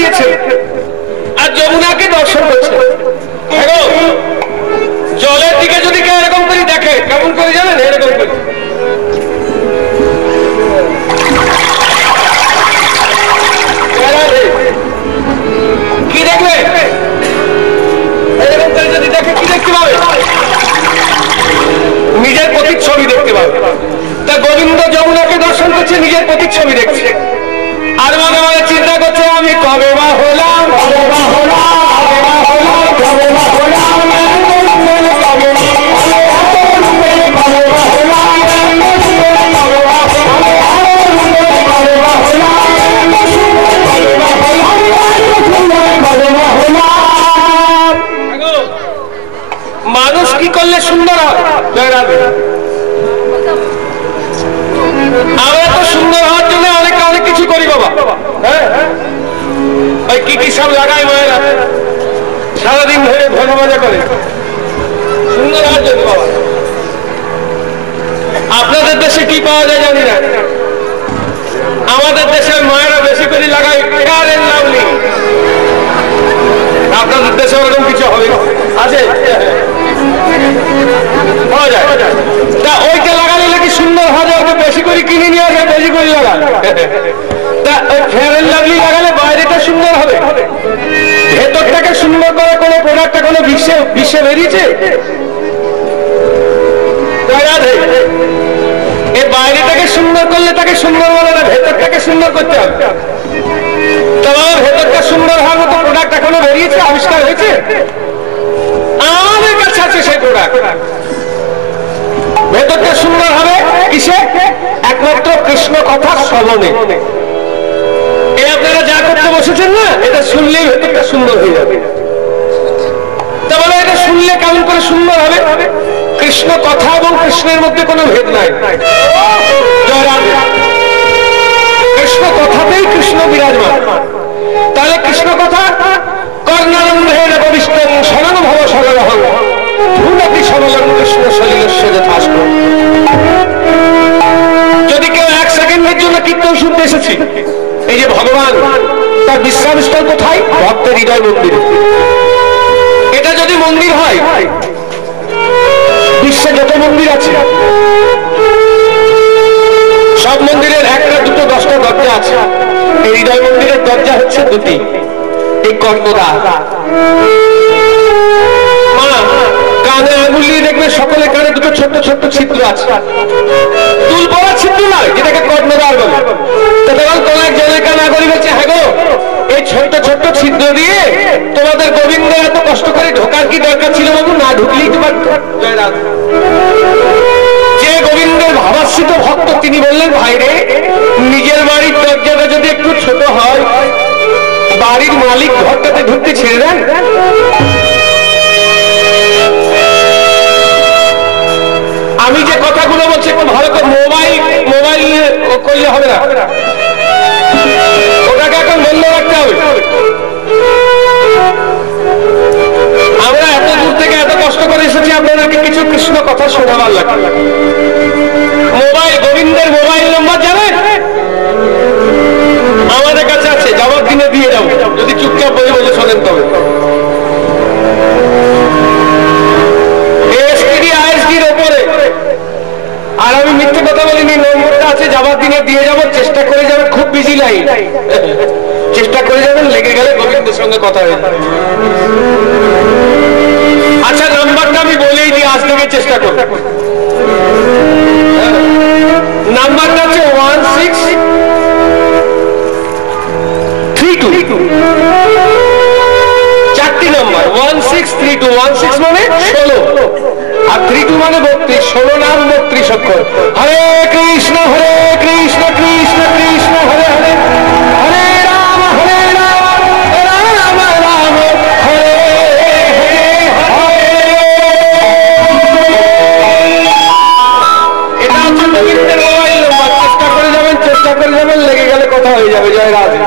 দাঁড়িয়েছে আর যমুনাকে দর্শন করছে। জলের দিকে যদি কেউ এরকম করে দেখে, কেমন করে জানেন? এরকম করে কি দেখবে? এরকম করে যদি দেখে কি দেখতে পাবে? নিজের প্রতিচ্ছবি দেখতে পাবে। তা গোবিন্দ যমুনাকে দর্শন করছে, নিজের প্রতিচ্ছবি দেখছে আর মনে মনে চিন্তা করছে আমি কবে বা হলাম, কবে বা হলাম, কবে বা হলাম, কবে বা হলাম, মানুষ কি করলে সুন্দর হয়? আমরা তো সুন্দর হওয়ার জন্য অনেকে অনেক কিছু করি বাবা। হ্যাঁ, ওই কি কি সব লাগাই মায়েরা, সারাদিন ধরে ঘন মজা করে সুন্দর হওয়ার জন্য বাবা। আপনাদের দেশে কি পাওয়া যায় জানি না, আমাদের দেশের মায়েরা বেশি করে লাগায় ফেয়ার এন্ড লাভলি। আপনাদের দেশে ওরকম কিছু হবে আছে? পাওয়া যায়। তা ওইটা লাগালে নাকি সুন্দর হবে, ওকে বেশি করে কিনে নিয়ে আসে, বেশি করে লাগায়। তা ওই ফেয়ার এন্ড লাভলি লাগালে বাইরেটা সুন্দর হবে, ভেতরটাকে সুন্দর করে কোনো প্রোডাক্ট কোনো বিশ্বে বেরিয়েছে? এই বাইরেটাকে সুন্দর করলে তাকে সুন্দর বলে না, ভেতরটাকে সুন্দর করতে হবে। তবে ভেতরটা সুন্দর হওয়ার মতো প্রোডাক্ট এখনো বেরিয়েছে, আবিষ্কার হয়েছে? আমাদের কাছে আছে সেই প্রোডাক্ট। ভেতরটা সুন্দর হবে কিসে? একমাত্র কৃষ্ণ কথা শ্রবণে। এই আপনারা যা করতে বসেছেন না, এটা শুনলেই ভেতরটা সুন্দর হয়ে যাবে। তা বলে এটা শুনলে কেমন করে সুন্দর হবে? কৃষ্ণ কথা এবং কৃষ্ণের মধ্যে কোনো ভেদ নাই। কৃষ্ণ কথাতেই কৃষ্ণ বিরাজমান। তাহলে কৃষ্ণ কথা কর্ণারম্ভেন ভবিষ্যৎ শরণ ভব সরলহং ভূনতি সবলং কৃষ্ণ সলিলস্য যথাস্ত। যদি কেউ এক সেকেন্ডের জন্য কীর্তন শুনতে এসেছি, এই যে ভগবান তার বিশ্রামস্থল কোথায়? ভক্তের হৃদয় মন্দির। এটা যদি মন্দির হয়, বিশ্বে যত মন্দির আছে সব মন্দিরের একটা দুটো 10টা দরজা আছে। এই হৃদয় মন্দিরের দরজা হচ্ছে দুটি, এই কর্ণদ্বার। মা কানে আঙুল দিয়ে দেখবে সকলের কানে দুটো ছোট্ট ছোট্ট ছিদ্র আছে, চুল পড়ার ছিদ্র নয়, যেটাকে কর্ণদ্বার বলে। তো তখন কোন এক জনের কানে আগলি বলছে, হ্যাঁ গো, এই ছোট্ট ছোট্ট ছিদ্র দিয়ে তোমাদের গোবিন্দ এত কষ্ট করে ঢোকার কি দরকার ছিল বাবু? না ঢুকলেই তোমার যে গোবিন্দের ভাবাশ্রিত ভক্ত, তিনি বললেন, ভাইরে নিজের বাড়ির দরজাটা যদি একটু ছোট হয়, বাড়ির মালিক ঘরটাতে ঢুকতে ছেড়ে দেন? আমি যে কথাগুলো বলছি একটু ভালো করে মোবাইল করলে হবে না, ওটাকে এখন বন্ধ রাখতে হবে। আমরা এত দূর থেকে এত কষ্ট করে এসেছি আপনাদেরকে কিছু কৃষ্ণ কথা শোনাবার লাগে। মোবাইল, গোবিন্দের মোবাইল নম্বর জানেন? আমাদের কাছে আছে, যাওয়ার দিনে দিয়ে যাবো, যদি চুপচাপ বলে বলে শোনেন তবে। ASTD ওপরে, আর আমি মিথ্যে কথা বলিনি, নম্বরটা আছে, যাওয়ার দিনে দিয়ে যাবো। চেষ্টা করে যাবেন, খুব বিজি লাইন, চেষ্টা করে যাবেন, লেগে গেলে গোবিন্দের সঙ্গে কথা হয়ে যাবে। আচ্ছা, নাম্বারটা আমি বলেই দিই, আজ থেকে চেষ্টা করব। নাম্বারটা হচ্ছে 1632, চারটি নাম্বার, 1632। 16 মানে 16 আর 32 মানে 32, 16 নাম 32 অক্ষর। হরে কৃষ্ণ কৃষ্ণ কৃষ্ণ হরে হরে, হরে রাম রাম রাম হরে হরে হরে। এটা হচ্ছে গোবিন্দের মোবাইল নম্বর। চেষ্টা করে যাবেন, লেগে গেলে কথা হয়ে যাবে। জয় রাধে।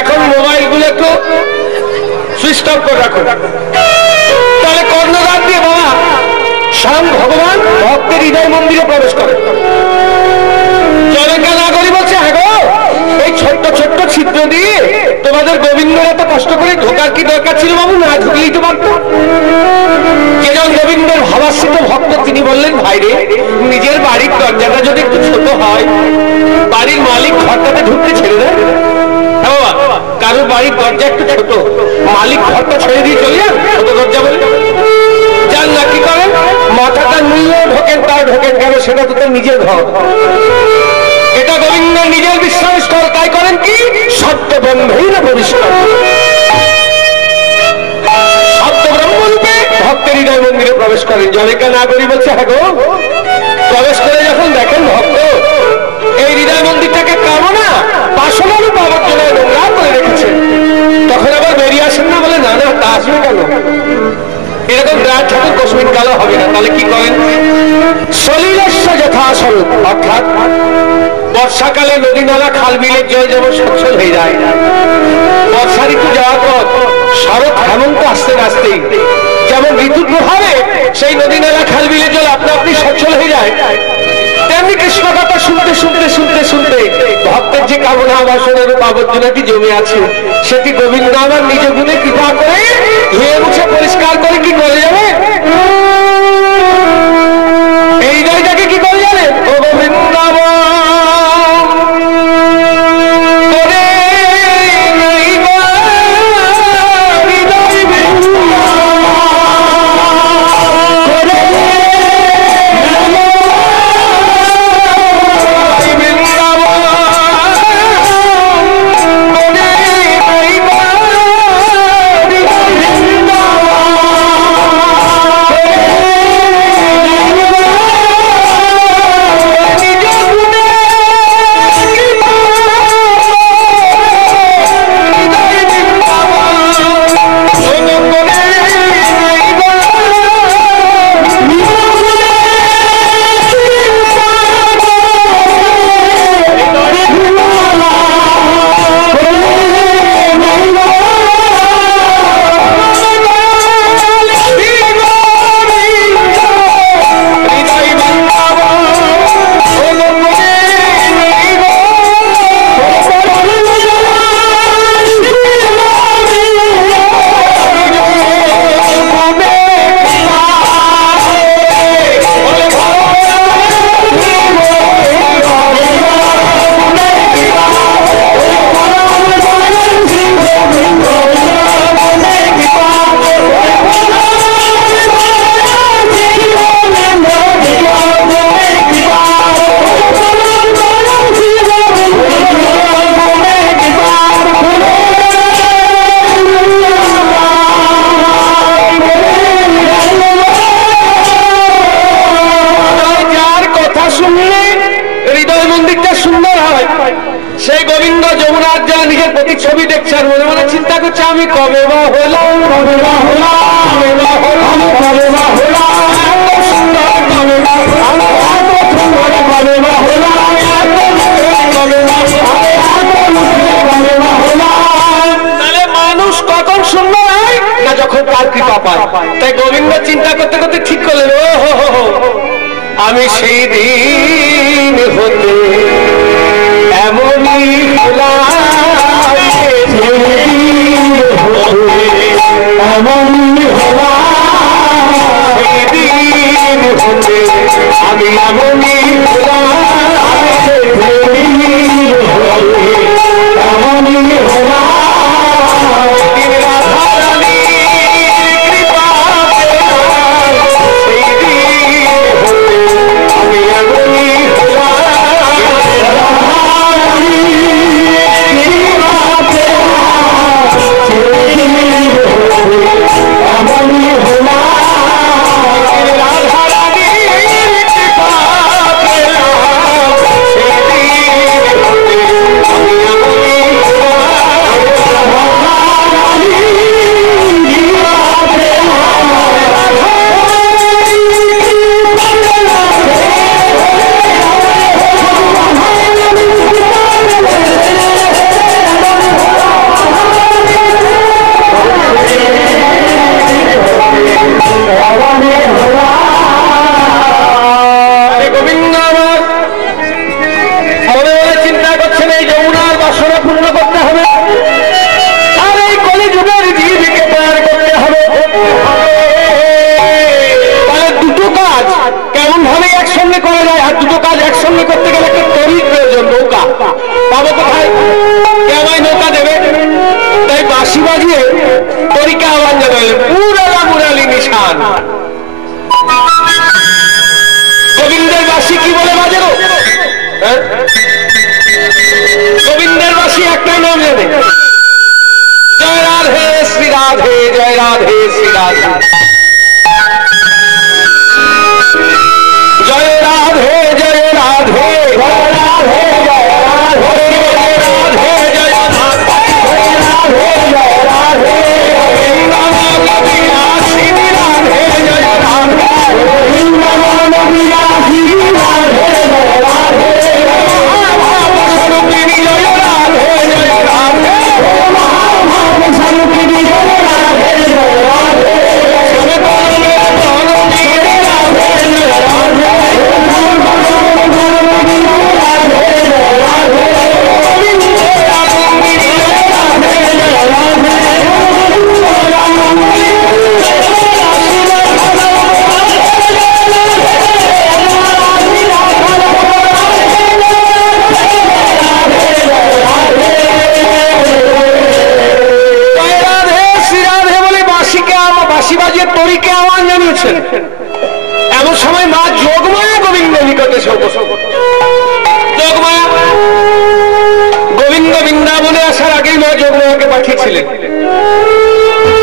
এখন মোবাইল গুলো একটু সুইচ অফ করে রাখুন। তাহলে কর্ণদ্বার দিয়ে বাবা স্বয়ং ভগবান ভক্তের হৃদয় মন্দিরে প্রবেশ করে। জনকা নাগরী বলছে, হ্যাঁ গো, এই ছোট্ট ছোট্ট ছিদ্র দিয়ে তোমাদের গোবিন্দরা তো কষ্ট করে ঢোকার কি দরকার ছিল বাবু? না ঢুকলেই তো পারত। যেজন গোবিন্দের ভাবাশ্রিত ভক্ত তিনি বললেন, ভাইরে নিজের বাড়ির দরজাটা যদি একটু ছোট হয়, বাড়ির মালিক ঘরটাতে ঢুকতে ছেড়ে দেয়। কারোর বাড়ির দরজা একটু ছোট, মালিক ঘরটা ছেড়ে দিয়ে চলে যান ছোট দরজা বলে। যান না কি করেন, মাথাটা নিয়ে ঢোকেন, তার ঢোকেন কেন? সেটা তো তার নিজের ঘর, এটা গোবিন্দের নিজের বিশ্রামস্থল। তাই করেন কি, শব্দ ব্রহ্মেই না পরিষ্কার শব্দ ব্রহ্মরূপে ভক্তের হৃদয় মন্দিরে প্রবেশ করেন। জলেকা না করি বলছে, হ্যাঁ গো। প্রবেশ করে যখন দেখেন ভক্ত এই হৃদয় মন্দিরটাকে কামনা বাসনারূপ আবর্জনায় নোংরা করে রেখেছে, তখন আবার বেরিয়ে আসেন না? বলে না না, তা আসবে কেন? এরকম বিরাট ঠাকুর কসমিন কালো হবে না। তাহলে কি করেন, সলিলস্য যথাস্বরূপ, অর্থাৎ বর্ষাকালে নদী নালা খাল বিলের জল যেমন সচ্ছল হয়ে যায়, বর্ষা ঋতু যাওয়ার পর শরৎ হেমন্ত আসতে আসতেই যেমন ঋতুর প্রভাবে সেই নদী নালা খাল বিলের জল আপনা আপনি সচ্ছল হয়ে যায়, তেমনি কৃষ্ণ কথা শুনতে শুনতে শুনতে শুনতে ভক্তের যে কামনা বাসনার আবর্জনাটি জমে আছে সেটি গোবিন্দ আমার নিজ গুণে কৃপা করে ধুয়ে মুছে পরিষ্কার করে কি করে যাবে, এই হৃদয়টাকে কি করে যাবে? ও গোবিন্দ ছবি দেখছে আর মনে মনে চিন্তা করছে, আমি কবে বা হলাম, কবে বা হলাম, কবে বা হলাম, কবে বা হলাম, এত সুন্দর কবে বা হলাম, এত সুন্দর কবে বা হলাম, এত কবে বা কবে বা হলাম। তাহলে মানুষ কখন সুন্দর হয় না, যখন তার কৃপা পায়। তাই গোবিন্দ চিন্তা করতে করতে ঠিক করলেন, ও হো হো, আমি সেই দিন হতে এমনই হলাম, আমি এমনই বাজিয়ে তরিকে আওয়াজ জানালেন, পুরালা মুরালি নিশান। গোবিন্দের বাঁশি কি বলে বাজে গো? গোবিন্দের বাঁশি একটাই নাম জানে, জয় রাধে শ্রী রাধে, জয় রাধে শ্রী রাধে, জয় রাধে জয় রাধে, জয় রাধে জয় রাধে, রাধে জয় রাধে, রাধে জয় রাধে, বৃন্দাবন বিলাসী রাধে জয় রাধে, বৃন্দাবন বিলাসী রাধে জয় রাধে, মহাভাবস্বরূপিণী জয় রাধে জয় রাধে, মহাভাবস্বরূপিণী জয় রাধে জয় রাধে, তরিকে আওয়াজ জানিয়েছেন। এমন সময় মা যোগমায়া গোবিন্দের নিকটে এসে উপস্থিত। যোগমায়া গোবিন্দ বৃন্দাবনে আসার আগেই মা যোগমায়াকে পাঠিয়েছিলেন,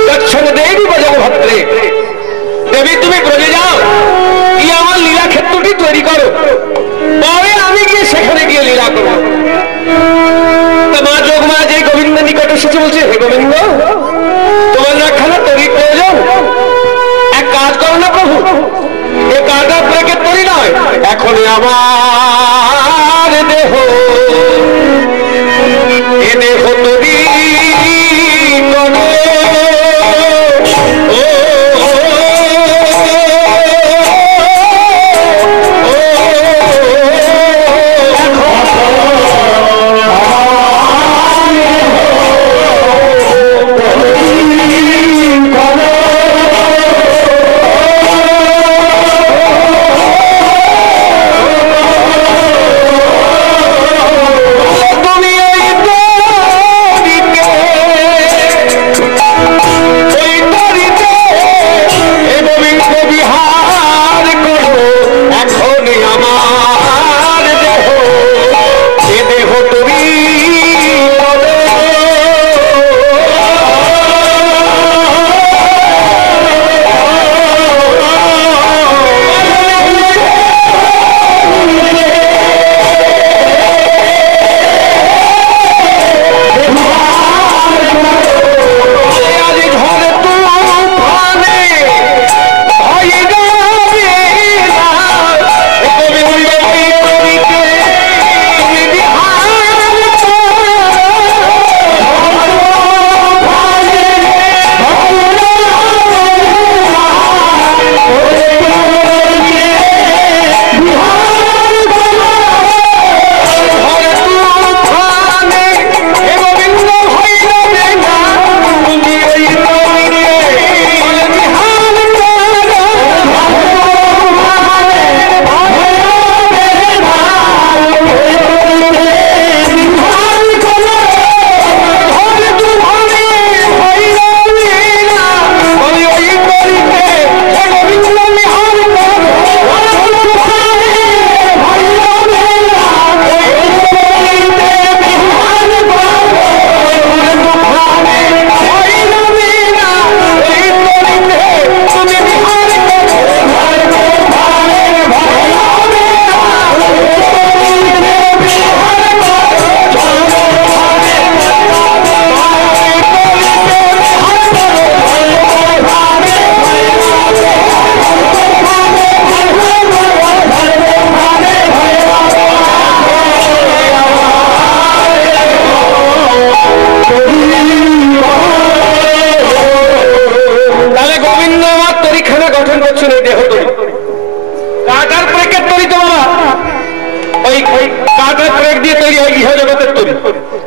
তৎক্ষণে দেবী বজল ভদ্রে, দেবী তুমি ব্রজে যাও, কি আমার লীলা ক্ষেত্রটি তৈরি করো, পরে আমি গিয়ে সেখানে গিয়ে লীলা করবো। তা মা যোগমায়া যে গোবিন্দের নিকটে এসেছে বলছে, হে গোবিন্দ, তোমার একখানা তরি প্রয়োজন, এক কাজ করো না প্রভু, এ কাজটা ব্রেকের তরি নয়, এখন আমার দেহ, এ দেহ তরি করো,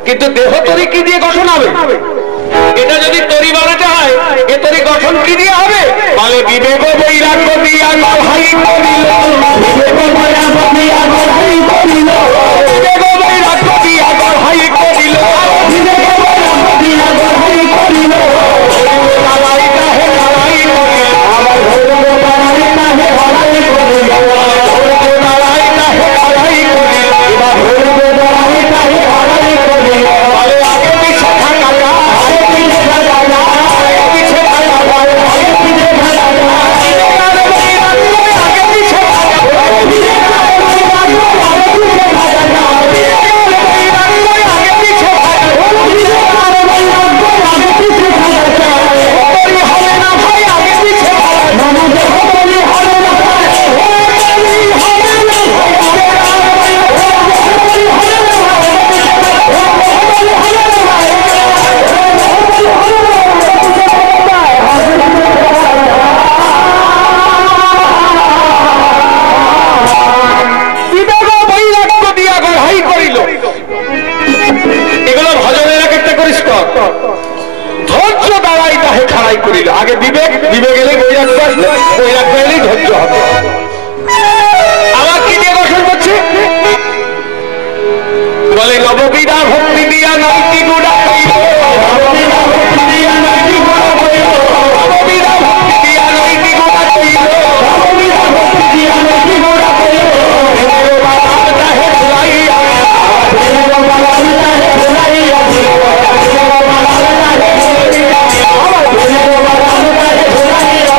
কিন্তু দেহ তরি কি দিয়ে গঠন হবে? এটা যদি তরি বানাতে হয় এ তরি গঠন কি দিয়ে হবে? বলে বিবেক বৈরাগ্য দিয়া গড়াই করিল, বিবেক বৈরাগ্য দিয়া গড়াই করিল, বিবেক বৈরাগ্য দিয়া গড়াই করিল, বিবেক বৈরাগ্য দিয়া গড়াই করিল। ধৈর্য দ্বারাই তাহে খাড়াই করিল। আগে বিবেক, বিবেক এলে বৈরাগ্য আসবে, বৈরাগ্য এলেই ধৈর্য হবে। আবার কি দিয়ে দর্শন করছে? বলে নববিধা ভক্তি দিয়া নাইতি গুণা কইল, নববিধা ভক্তি দিয়া নাইতি গুণা কইল, নববিধা ভক্তি দিয়া নাইতি গুণা কইল, নববিধা ভক্তি দিয়া নাইতি গুণা কইল। দেব বাবা তাহে ভুলাইয়া, দেব বাবা তাহে ভুলাইয়া, দেব বাবা তাহে ভুলাইয়া, দেব বাবা তাহে ভুলাইয়া।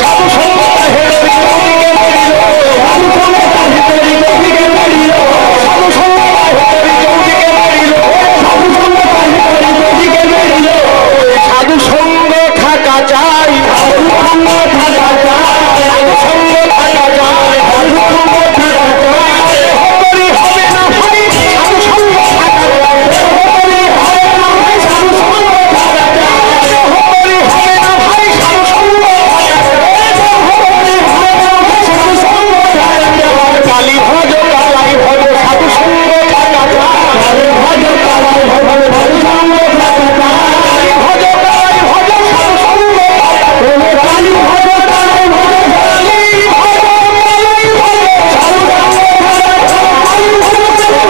সাধু সঙ্গ তাহে তরিকে মরিল, সাধু সঙ্গ তাহে তরিকে মরিল, সাধু সঙ্গ সাধু সঙ্গ থাকা চাই, সাধু সঙ্গ থাকা চাই, সাধু সঙ্গ থাকা চাই, সাধু সঙ্গ থাকা চাই। হরি হবে না ভাই সাধু সঙ্গ থাকা চাই, হরি হবে না ভাই সাধু সঙ্গ থাকা চাই, হরি হবে না ভাই সাধু সঙ্গ থাকা চাই, হরি হবে না ভাই সাধু সঙ্গ থাকা চাই। কালী ভজ কালাই ভজ সাধু সঙ্গ থাকা চাই, কালী ভজ কালাই ভজ সাধু সঙ্গ থাকা চাই, ভজ কালাই ভজ সাধু সঙ্গ থাকা চাই, কালী ভজ কালাই ভজ কালী ভজ কালাই ভজ সাধু সঙ্গ থাকা চাই, কালী ভজ কালাই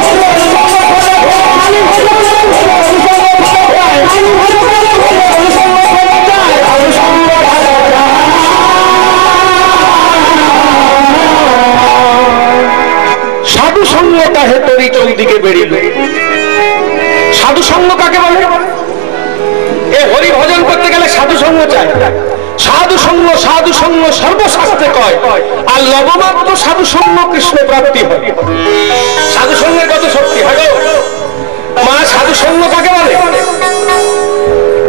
ভজ কালী ভজ কালাই ভজ সাধু সঙ্গ থাকা চাই, কালী ভজ কালাই ভজ সাধু সঙ্গ থাকা চাই, সাধু সঙ্গ থাকা চাই। সাধু সঙ্গ তাহে তরি চৌদিকে বেরিল। সাধু সঙ্গ কাকে বলে? এ হরি ভজন করতে গেলে সাধু সঙ্গ চাই। সাধু সঙ্গ, সাধু সঙ্গ সর্বশাস্ত্রে কয়। আর লবমাত্র সাধু সঙ্গ কৃষ্ণ প্রাপ্তি হয়। সাধু সঙ্গের কত শক্তি হয় মা। সাধু সঙ্গ কাকে বলে?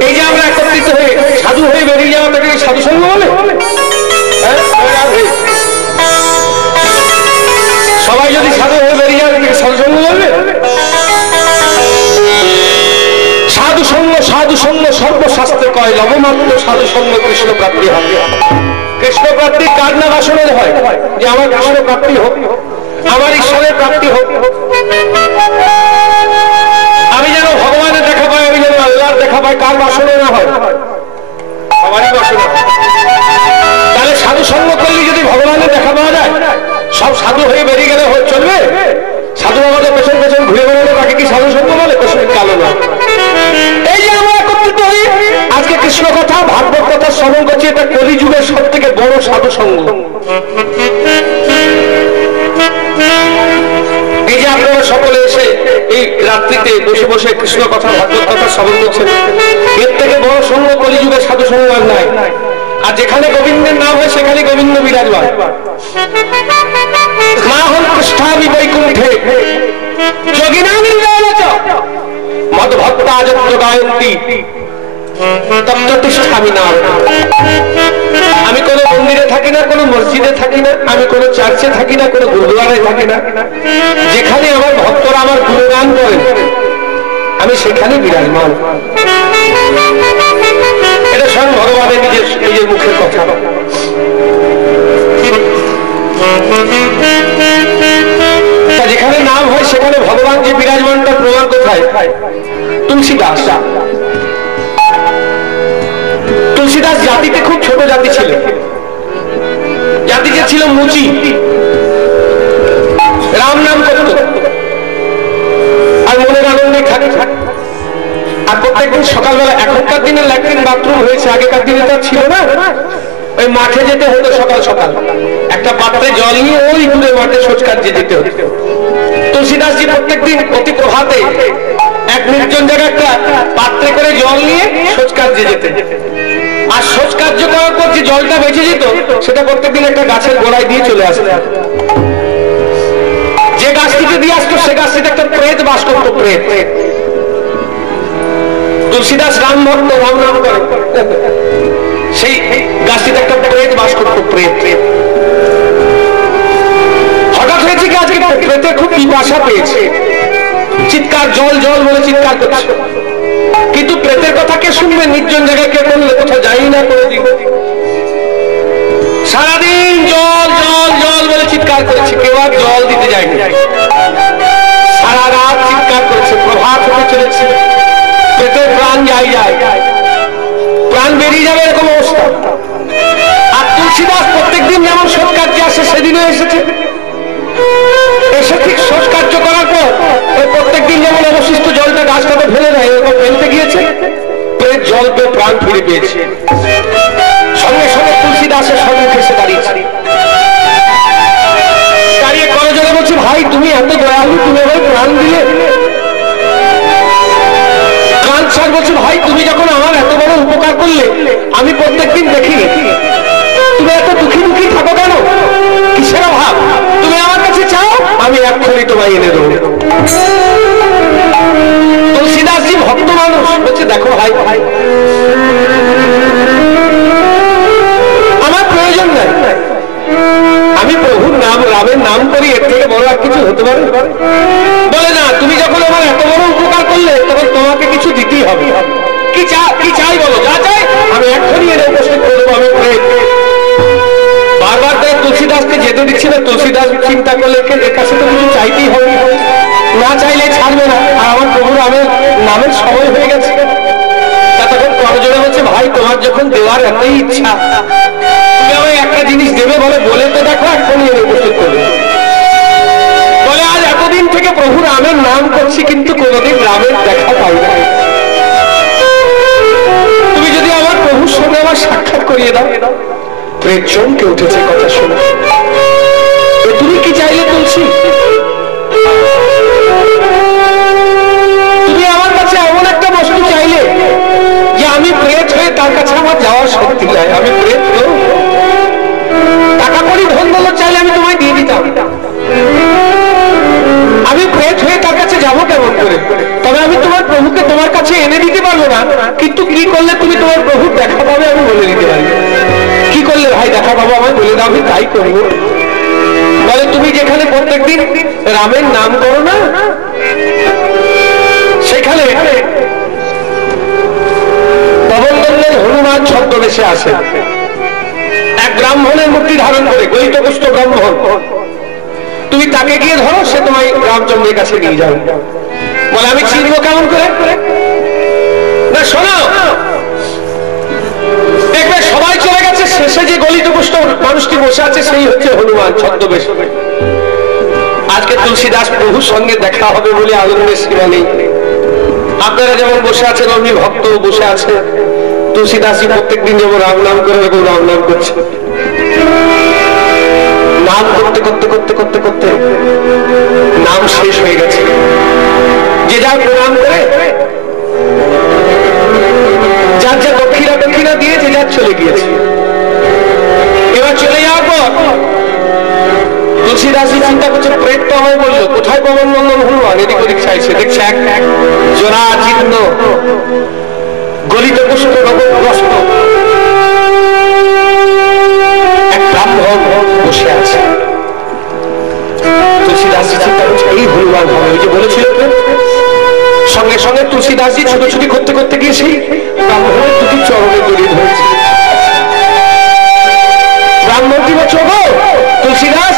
এই যে আমরা একত্রিত হয়ে সাধু হয়ে বেরিয়ে যাওয়া তাকে সাধু সঙ্গ বলে? সবাই যদি সাধু হয়ে বেরিয়ে যাবে সাধু সঙ্গ বলবে? সাধু সঙ্গ, সাধু সঙ্গ সর্বশাস্ত্রে কয় লবমাত্র সাধু সঙ্গ কৃষ্ণ প্রাপ্তি হবে। কৃষ্ণ প্রাপ্তি কার না বাসনের হয় যে আমার কৃষ্ণ প্রাপ্তি হোক, আমার ঈশ্বরের প্রাপ্তি হোক, আমি যেন ভগবানের দেখা পাই, আমি যেন আল্লাহর দেখা পাই। কার বাসনে না হয়? সবারই বাসনা। তাহলে সাধু সঙ্গ করলে যদি ভগবানের দেখা পাওয়া যায়, সব সাধু হয়ে বেরিয়ে গেলে চলবে? সাধু বাবাদের পেছন পেছন ঘুরে বেড়ালে তাকে কি সাধু সঙ্গ বলে? কালো না। এই যে আমরা একত্রিত হই আজকে কৃষ্ণ কথা ভাগবত কথা শ্রবণ করছি, এটা কলিযুগের সব থেকে বড় সাধু সঙ্গ। এই যে আপনারা সকলে এসে এই রাত্রিতে বসে বসে কৃষ্ণ কথা ভাগবত কথা শ্রবণ করছেন, এর থেকে বড় সঙ্গ কলিযুগের সাধু সঙ্গ আর নাই। আর যেখানে গোবিন্দের নাম হয় সেখানে গোবিন্দ বিরাজমান। মা হল পৃষ্ঠাবি বৈকুণ্ঠে যোগিনামি মদ ভক্তা যত্র গায়ন্তি তত্র তিষ্ঠামি নাম। আমি কোনো মন্দিরে থাকি না, কোনো মসজিদে থাকি না, আমি কোনো চার্চে থাকি না, কোনো গুরুদুয়ারায় থাকি না। যেখানে আমার ভক্তরা আমার গুণগান করেন আমি সেখানে বিরাজমান। এটা স্বয়ং ভগবানের নিজের মুখের কথা। যেখানে নাম হয় সেখানে ভগবান যে বিরাজমানটার প্রমাণ কোথায়? তুলসীদাস। তুলসীদাস জাতিতে খুব ছোট জাতি ছিল। জাতিতে ছিল মুচি, রাম নাম করত আর মনের আনন্দে থাকত। আর প্রত্যেকদিন সকালবেলা, এখনকার দিনে ল্যাট্রিন বাথরুম হয়েছে, আগেকার দিনে তো ছিল না। ওই মাঠে যেতে হতো সকাল সকাল, একটা পাত্রে জল নিয়ে ওই দূরে মাঠে শৌচকার্যে যেতে হতো। তুলসীদাসজি প্রত্যেকদিন অতি প্রভাতে এক নির্জন জায়গায় একটা পাত্রে করে জল নিয়ে শৌচকার্যে যেতেন। আর শৌচকার্য করার পর যে জলটা বেঁচে যেত সেটা প্রত্যেকদিন একটা গাছের গোড়ায় দিয়ে চলে আসতেন। যে গাছটিতে দিয়ে আসতো সে গাছটিতে একটা প্রেত বাস করতো, প্রেত। তুলসীদাস রাম ভক্ত, রাম নাম করে, সেই গাছটিতে একটা প্রেত বাস করতো, প্রেত। হঠাৎ হয়েছে কি আজকে প্রেতের খুব পিপাসা পেয়েছে, চিৎকার জল জল বলে চিৎকার করছে। কিন্তু প্রেতের কথা কে শুনবে? নির্জন জায়গায় কে করলে? কোথাও যাই না করে দিব। সারাদিন জল জল জল বলে চিৎকার করেছে, কেউ আর জল দিতে যায়নি। সারা রাত চিৎকার করেছে, প্রভাত হতে চলেছে, প্রেতের প্রাণ বেরিয়ে যাবে এরকম অবস্থা। আর তুলসীদাস প্রত্যেকদিন যেমন সৎকার্যে আসে সেদিনও এসেছে, এসে ঠিক সৎকার্য করার পর প্রত্যেকদিন যেমন অবশিষ্ট জলটা গাছটাকে ফেলে দেয় এরকম ফেলতে গিয়েছে, প্রেত জল পেয়ে প্রাণ ফিরে পেয়েছে। সঙ্গে সঙ্গে তুলসীদাসের সম্মুখে এসে দাঁড়িয়েছে, দাঁড়িয়ে করজোড়ে বলছে, ভাই তুমি এত দয়ালু, তুমি আমার প্রাণ দিলে। কাঞ্চার বলছে, ভাই তুমি যখন আমার এত বড় উপকার করলে, আমি প্রত্যেকদিন দেখি তুমি এত দুঃখী দুঃখী থাকো কেন, কিসের অভাব? তুমি আমার কাছে চাও, আমি এক্ষুনি তোমায় এনে দেবো। তুলসীদাসজি ভক্ত মানুষ, বলছে দেখো ভাই আমার প্রয়োজন নাই, আমি প্রভুর নাম রামের নাম করি, এর থেকে বড় আর কিছু হতে পারে? বলে না, তুমি যখন আমার এত বড় উপকার করলে তখন তোমাকে কিছু দিতেই হবে। কি চাই বলো, যা চাই আমি এক্ষুনি এনে উপস্থিত করে দেবো। আমি বারবার করে তুলসীদাসকে যেতে দিচ্ছি না। তুলসীদাস চিন্তা করলে এর কাছে তো কিছু চাইতেই হবে, না চাইলে ছাড়বে না। আর আমার প্রভুর নামের সময় হয়ে গেছে। তখন করজোড়ে বলছে, ভাই তোমার যখন দেওয়ার এতই ইচ্ছা, তুমি আমায় একটা জিনিস দেবে বলে তো দেখো, এক্ষুনি এনে উপস্থিত করবে। বলে আজ এতদিন থেকে প্রভু রামের নাম করছি, কিন্তু কোনোদিন রামের দেখা পাই না। তুমি যদি আমার প্রভুর সঙ্গে আমার সাক্ষাৎ করিয়ে দাও। প্রেত চমকে উঠেছে কথা শুনে। তুমি কি চাইলে তুলসী? তুমি আমার কাছে এমন একটা বস্তু চাইলে যে আমি প্রেত হয়ে তার কাছে আমার যাওয়ার শক্তি নাই। আমি প্রেত তো, টাকা করি ধন দৌলত চাইলে আমি তোমায় দিয়ে দিতাম। আমি প্রেত হয়ে তার কাছে যাবো কেমন করে? তবে আমি তোমার প্রভুকে তোমার কাছে এনে দিতে পারবো না, কিন্তু কি করলে তুমি তোমার প্রভুর দেখা পাবে আমি বলে দিতে পারি। কি করলে ভাই দেখা পাবো আমায় বলে দাও, আমি তাই করবো। বলে তুমি যেখানে প্রত্যেকদিন রামের নাম করো না, সেখানে পবনদন্ডের হনুমান ছদ্মবেশে আসে এক ব্রাহ্মণের মূর্তি ধারণ করে, গলিতকুষ্ঠ ব্রাহ্মণ। তুমি তাকে গিয়ে ধরো, সে তোমায় রামচন্দ্রের কাছে নিয়ে যাবে। বলে আমি চিনবো কেমন করে? না শোনো, দেখবে সবাই চলে গেছে, শেষে যে গলিতকুষ্ঠ মানুষটি বসে আছে সেই হচ্ছে হনুমান ছদ্মবেশ। আজকে তুলসীদাস প্রভুর সঙ্গে দেখা হবে বলে আনন্দের সীমা নেই। আপনারা যেমন বসে আছেন, অমনি ভক্ত বসে আছে। তুলসীদাসী প্রত্যেকদিন যেমন রাম নাম করে এরকম রাম নাম করছে। নাম করতে করতে করতে করতে করতে নাম শেষ হয়ে গেছে। যে যার প্রণাম করে, যার যা দক্ষিণা দিয়ে যে যার চলে গিয়েছে। এবার চলে যাওয়ার পর তুলসীদাসী চিন্তা করছে, প্রেত তো আমায় বললো, কোথায় পবন নন্দন হনুমান? এদিক ওদিক চাইছে, দেখছে এক জোড়া চিহ্ন গলিত পুষ্প রোগগ্রস্ত এক ব্রাহ্মণ বসে আছে। তুলসীদাসী চিন্তা করছে, এই হনুমান হবে, ওই যে বলেছিল। সঙ্গে সঙ্গে তুলসীদাসী ছুটোছুটি করতে করতে গিয়ে সেই ব্রাহ্মণের দুটি চরণে জড়িয়ে ধরেছে। ব্রাহ্মণটি বলছে, গো তুলসীদাস,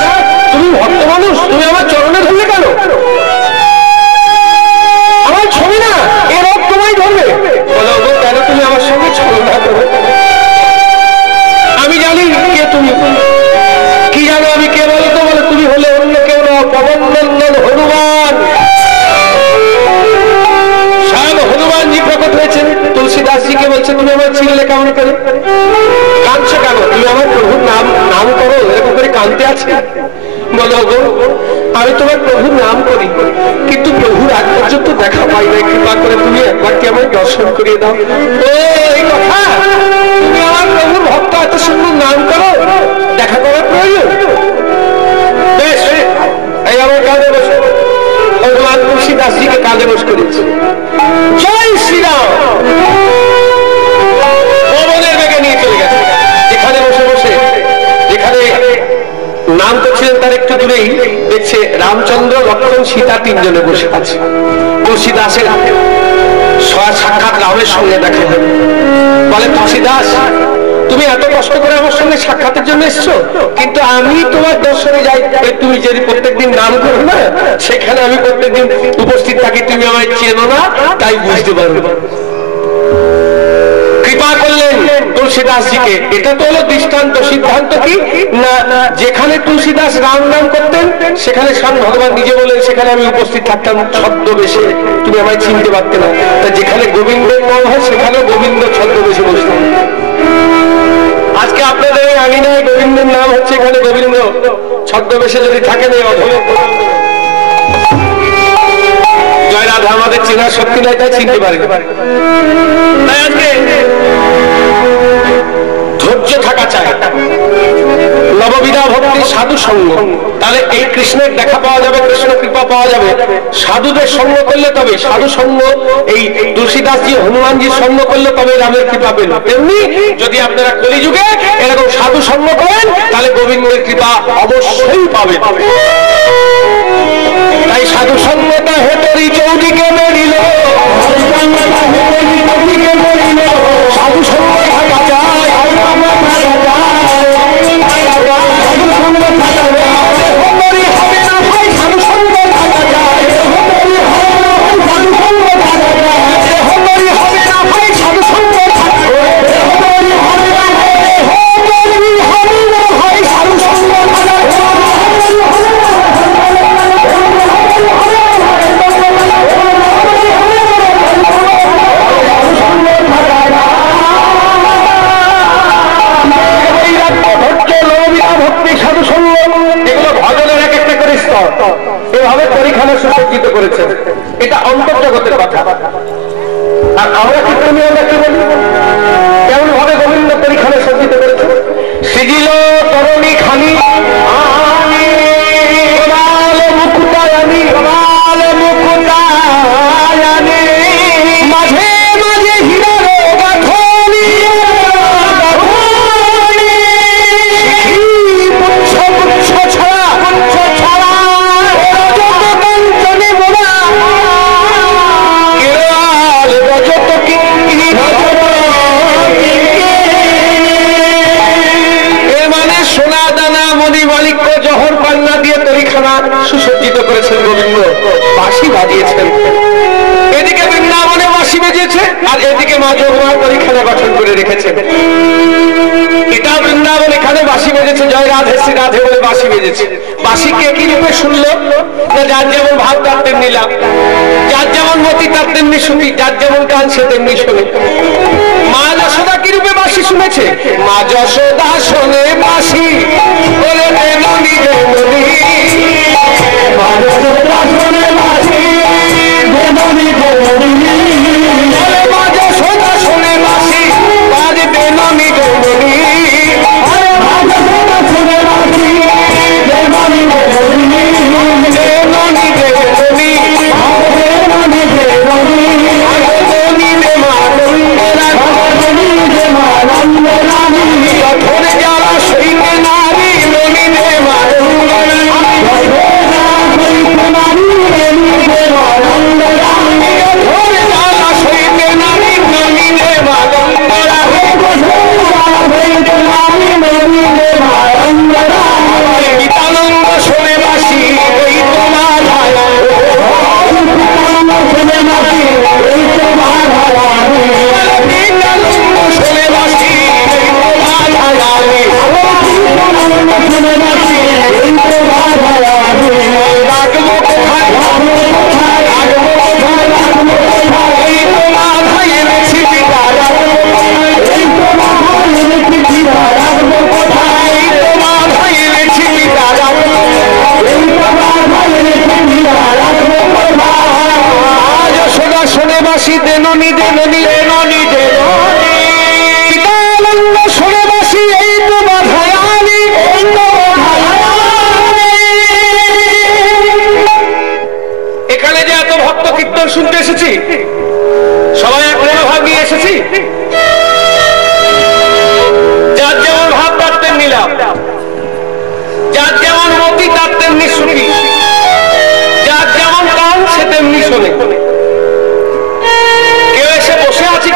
তুমি ভক্ত মানুষ, তুমি আমার চরণে ধরলে কেন? আমার ছবি না, এ রোগ তোমায় ধরবে। বলো গো, কেন তুমি আমার সঙ্গে ছলনা করো? আমি জানি কে তুমি। কি জানো আমি কে বলো তো? বলে তুমি হলে অন্য কেউ না, পবননন্দন হনুমান। স্বয়ং হনুমানজি প্রকট হয়েছেন। তুলসীদাসজিকে বলছে, তুমি আমার চিনলে কেমন করে? কাঁদছো কেন? তুমি আমার প্রভুর নাম করো, এরকম করে কাঁদতে আছে। বলো গো, আমি তোমার প্রভুর নাম করি, কিন্তু প্রভুর আজ পর্যন্ত দেখা পাই নাই। কৃপা করে তুমি একবার কি আমায় দর্শন করিয়ে দাও। ও এই কথা, তুমি আমার প্রভুর ভক্ত, এত সুন্দর নাম করো, দেখা করার প্রয়োজন। বেশ, এই আমার কাঁধে বসে ভগবান তুলসীদাসজিকে কাঁধে বস করেছে। জয় শ্রীরাম। পবনের বেগে নিয়ে চলে গেছে। যেখানে বসে বসে যেখানে নাম করছিলেন তার একটু দূরেই দেখছে রামচন্দ্র, লক্ষ্মণ, সীতা তিনজনে বসে আছে। তুলসীদাসের সাক্ষাৎ রামের সঙ্গে দেখা হবে। বলে, তুলসীদাস, তুমি এত কষ্ট করে আমার সঙ্গে সাক্ষাতের জন্য এসছো, কিন্তু আমি তোমার দর্শনে যাই, তুমি যদি প্রত্যেকদিন নাম করো না, সেখানে আমি প্রত্যেকদিন উপস্থিত থাকি, তুমি আমায় চেনো না, তাই বুঝতে পারবে। কৃপা করলেন তুলসীদাসজিকে। এটা তো হলো দৃষ্টান্ত। সিদ্ধান্ত কি না, যেখানে তুলসীদাস রাম নাম করতেন সেখানে স্বয়ং ভগবান নিজে বলেন সেখানে আমি উপস্থিত থাকতাম ছদ্মবেশে, তুমি আমায় চিনতে পারতে না। তা যেখানে গোবিন্দের নাম হয় সেখানে গোবিন্দ ছদ্মবেশে বসতেন। আজকে আপনাদের এই আঙিনায় গোবিন্দের নাম হচ্ছে, এখানে গোবিন্দ ছদ্মবেশে যদি থাকেন এই অধম। জয় রাধা আমাদের চেনার শক্তি নাই, তাই চিনতে পারি। তাই আজকে ধৈর্য থাকা চাই, নববিধা ভক্তি সাধু সঙ্গ, তাহলে এই কৃষ্ণের দেখা পাওয়া যাবে, কৃষ্ণ কৃপা পাওয়া যাবে। সাধুদের সঙ্গ করলে তবে, সাধু সঙ্গ এই তুলসীদাসজি হনুমানজির সঙ্গ করলে তবে রামের কৃপা পেল। তেমনি যদি আপনারা কলিযুগে এরকম সাধু সঙ্গ করেন তাহলে গোবিন্দের কৃপা অবশ্যই পাবেন। তাই সাধু সঙ্গটা হেতরি চৌদিকে মেরিল, সাধু সঙ্গ থাকা যায়, এভাবে পরীক্ষাটা সুসজ্জিত করেছে। এটা অন্তর্জগতের কথা। আর আমরা কি করি, আমরা কি বলি, কেমন ভাবে গোবিন্দ পরীক্ষাটা সজ্জিত করেছে। সিজিল তরণী খানি মুকুটায়ানি, মুকুটায়ানি, মাঝে মাঝে হীরার গাঁথনি, পুচ্ছ পুচ্ছ ছাড়া, পুচ্ছ ছাড়া সুসজ্জিত করেছেন গোবিন্দ, বাঁশি বাজিয়েছেন। এদিকে বৃন্দাবনে বাঁশি বেজেছে আর এদিকে মা যমুনার পরীক্ষানা গঠন করে রেখেছেন। এটা বৃন্দাবন, এখানে বাঁশি বেজেছে, জয় রাধে শ্রী রাধে বলে বাঁশি বেজেছে। বাঁশি কে কি রূপে শুনলো না, যার যেমন ভাব তার তেমনি লাভ, যার যেমন মতি তার তেমনি শুনি, যার যেমন কান সে তেমনি শোনে। মা যশোদা কি রূপে বাঁশি শুনেছে, মা যশোদা শোনে বাঁশি বলে দেননি দেননি, মা যশোদা শোনে বাঁশি দেননি দেননি, মা যশোদা শোনে বাঁশি বাজে দেননি দেননি, মা যশোদা শোনে বাঁশি দেননি দেননি, দেননি দেননি, দেননি দেননি, দেননি দে মা নন্দরা, দেননি দে মা নন্দরা, কঠোর জ্বালা সইতে নারী ননি দে মা নন্দরা, দেননি দেননি দেননি দেননি, পিতানন্দ শুনে বাসি এই তো বাধায়ানি, এই তো বাধায়ানি। এখানে যে এত ভক্ত কীর্তন শুনতে এসেছি, সবাই এক মনোভাব নিয়ে এসেছি, যার যেমন ভাব তার তেমনি লাভ, যার যেমন মতি তার তেমনি শুনি, যার যেমন কান সে তেমনি শোনে।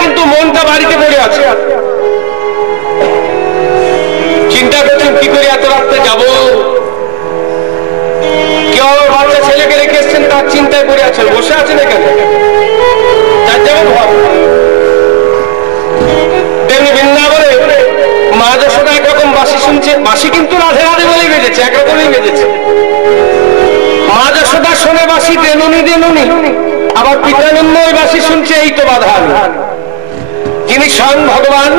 কিন্তু মনটা বাড়িতে পড়ে আছে, চিন্তা করছেন কি করে এত রাত্রে যাব, কেউ বাচ্চা ছেলেকে রেখে এসছেন তার চিন্তায় পড়ে আছেন, বসে আছেন এখানে, যার যেমন ভাব। তেমনি বৃন্দাবনে শুনছে, বাঁশি কিন্তু রাধে রাধে বলেই বেজেছে, একরকমই বেজেছে। মা যশোদা শোনে বাঁশি দেনুনি দেনুনি, আবার পিতানন্দ ওই বাঁশি শুনছে, এই তো বাধা। যিনি স্বয়ং ভগবান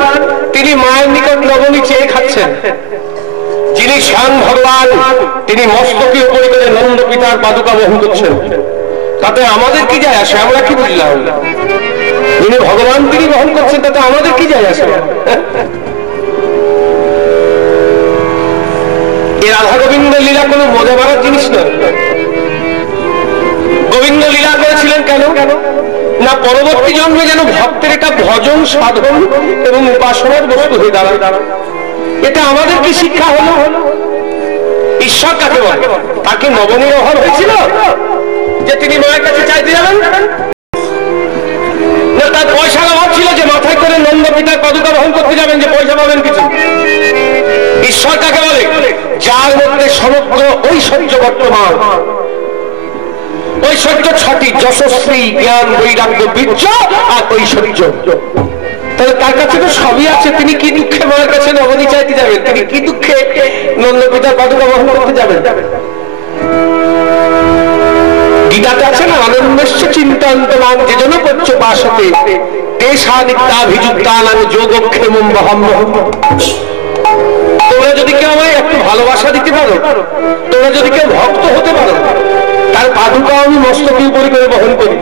তিনি মায়ের নিকট লবণী চেয়ে খাচ্ছেন, যিনি স্বয়ং ভগবান তিনি মস্তকে উপরে করে নন্দ পিতার পাদুকা বহন করছেন, তাতে আমাদের কি যায় আসে? আমরা কি বুঝলাম? যিনি ভগবান তিনি বহন করছেন, তাতে আমাদের কি যায় আসে? এই রাধা গোবিন্দ লীলা কোনো মজা মারার জিনিস নয়। গোবিন্দ লীলা করেছিলেন কেন? না পরবর্তী জন্মে যেন ভক্তের এটা ভজন সাধন এবং উপাসনার বস্তু হয়ে দাঁড়ায়। এটা আমাদের কি শিক্ষা হলো? ঈশ্বর কাকে বলে? তাকে নবনীর অভাব হয়েছিল যে তিনি মায়ের কাছে চাইতে যাবেন? না তার পয়সার অভাব ছিল যে মাথায় করে নন্দ পিতার পাদুকা বহন করতে যাবেন, যে পয়সা পাবেন কিছু? ঈশ্বর কাকে বলে? যার মধ্যে সমগ্র ঐশ্বর্য বর্তমান। ঐশ্বর্য ছটি: যশস্বী, জ্ঞান, বৈরাগ্য, বীর্য আর ঐশ্বর্য। তাহলে তার কাছে তো সবই আছে। তিনি কি দুঃখে মায়ের কাছে নবনী চাইতে যাবেন? তিনি কি দুঃখে নন্দ পিতার পাদুকা বহন করতে যাবেন? গীতাতে আছে না, আনন্দস্য চিন্তয়ন্তমাং যেজন পচ্য পাশতে তেষা নিত্যাভিযুক্তানাং যোগক্ষেমং বহাম্যহম। তোমরা যদি কেউ আমায় একটু ভালোবাসা দিতে পারো, তোমরা যদি কেউ ভক্ত হতে পারো, তার পাদুকা আমি মস্তকে উপরে করে বহন করি।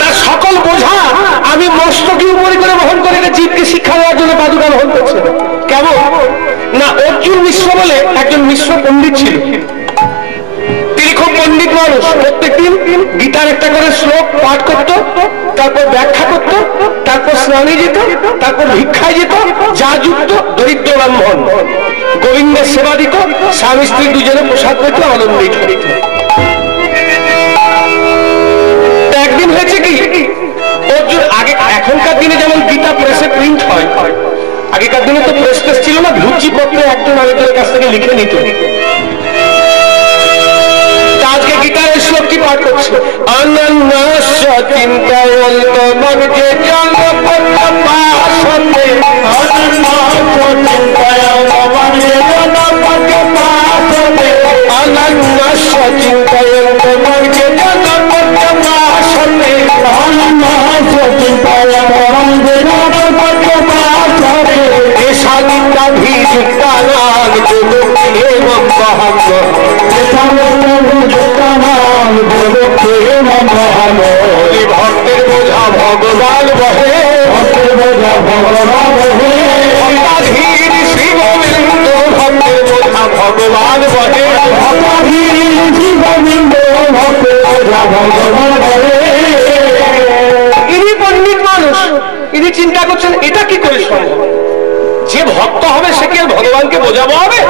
তার সকল বোঝা আমি মস্তকে উপরে করে বহন করে জীবকে শিক্ষা দেওয়ার জন্য পাদুকা বহন করছে। কেমন না, অর্জুন মিশ্র বলে একজন মিশ্র পণ্ডিত ছিল। তিনি খুব পণ্ডিত মানুষ। প্রত্যেকদিন গীতার একটা করে শ্লোক পাঠ করত, তারপর ব্যাখ্যা করত, তারপর স্নানে যেত, তারপর ভিক্ষায় যেত, যা যুক্ত দরিদ্র ব্রাহ্মণ গোবিন্দের সেবা দিত, স্বামী স্ত্রী দুজনে প্রসাদ পেত, আনন্দে খেত। একদিন হয়েছে কি, অর্জুন আগে এখনকার দিনে যেমন গীতা প্রেসে প্রিন্ট হয়, আগেকার দিনে তো প্রেস টেস ছিল না, ভুচি পত্রে একজন আরেকজনের কাছ থেকে লিখে নিত। আজকে গীতার শ্লোকটি পাঠ করছে, অনন্যস্য চিন্তয়ন্তমাং যেজন পচ্য পাশতে, অনন্যস্য চিন্তয়ন্তমাং যেজন পচ্য পাশতে, অনন্যস্য চিন্তয়ন্তমাং যেজন পচ্য পাশতে, অনন্যস্য চিন্তয়ন্তমাং যেজন পচ্য পাশতে, তেষা নিত্যাভিযুক্তানাং যোগক্ষেমং বহাম্যহম। ভক্তের বোঝা ভগবান বহে, ভক্তের বোঝা ভগবান বহে, ভক্তাধীর শ্রী গোবিন্দ ভক্তের বোঝা ভগবান বহে, ভক্তাধীর শ্রী গোবিন্দ ভক্তের বোঝা ভগবান বহে। ইনি পণ্ডিত মানুষ, ইনি চিন্তা করছেন এটা কি করে সম্ভব? যে ভক্ত হবে সে কি ভগবানকে বোঝাবো হবে?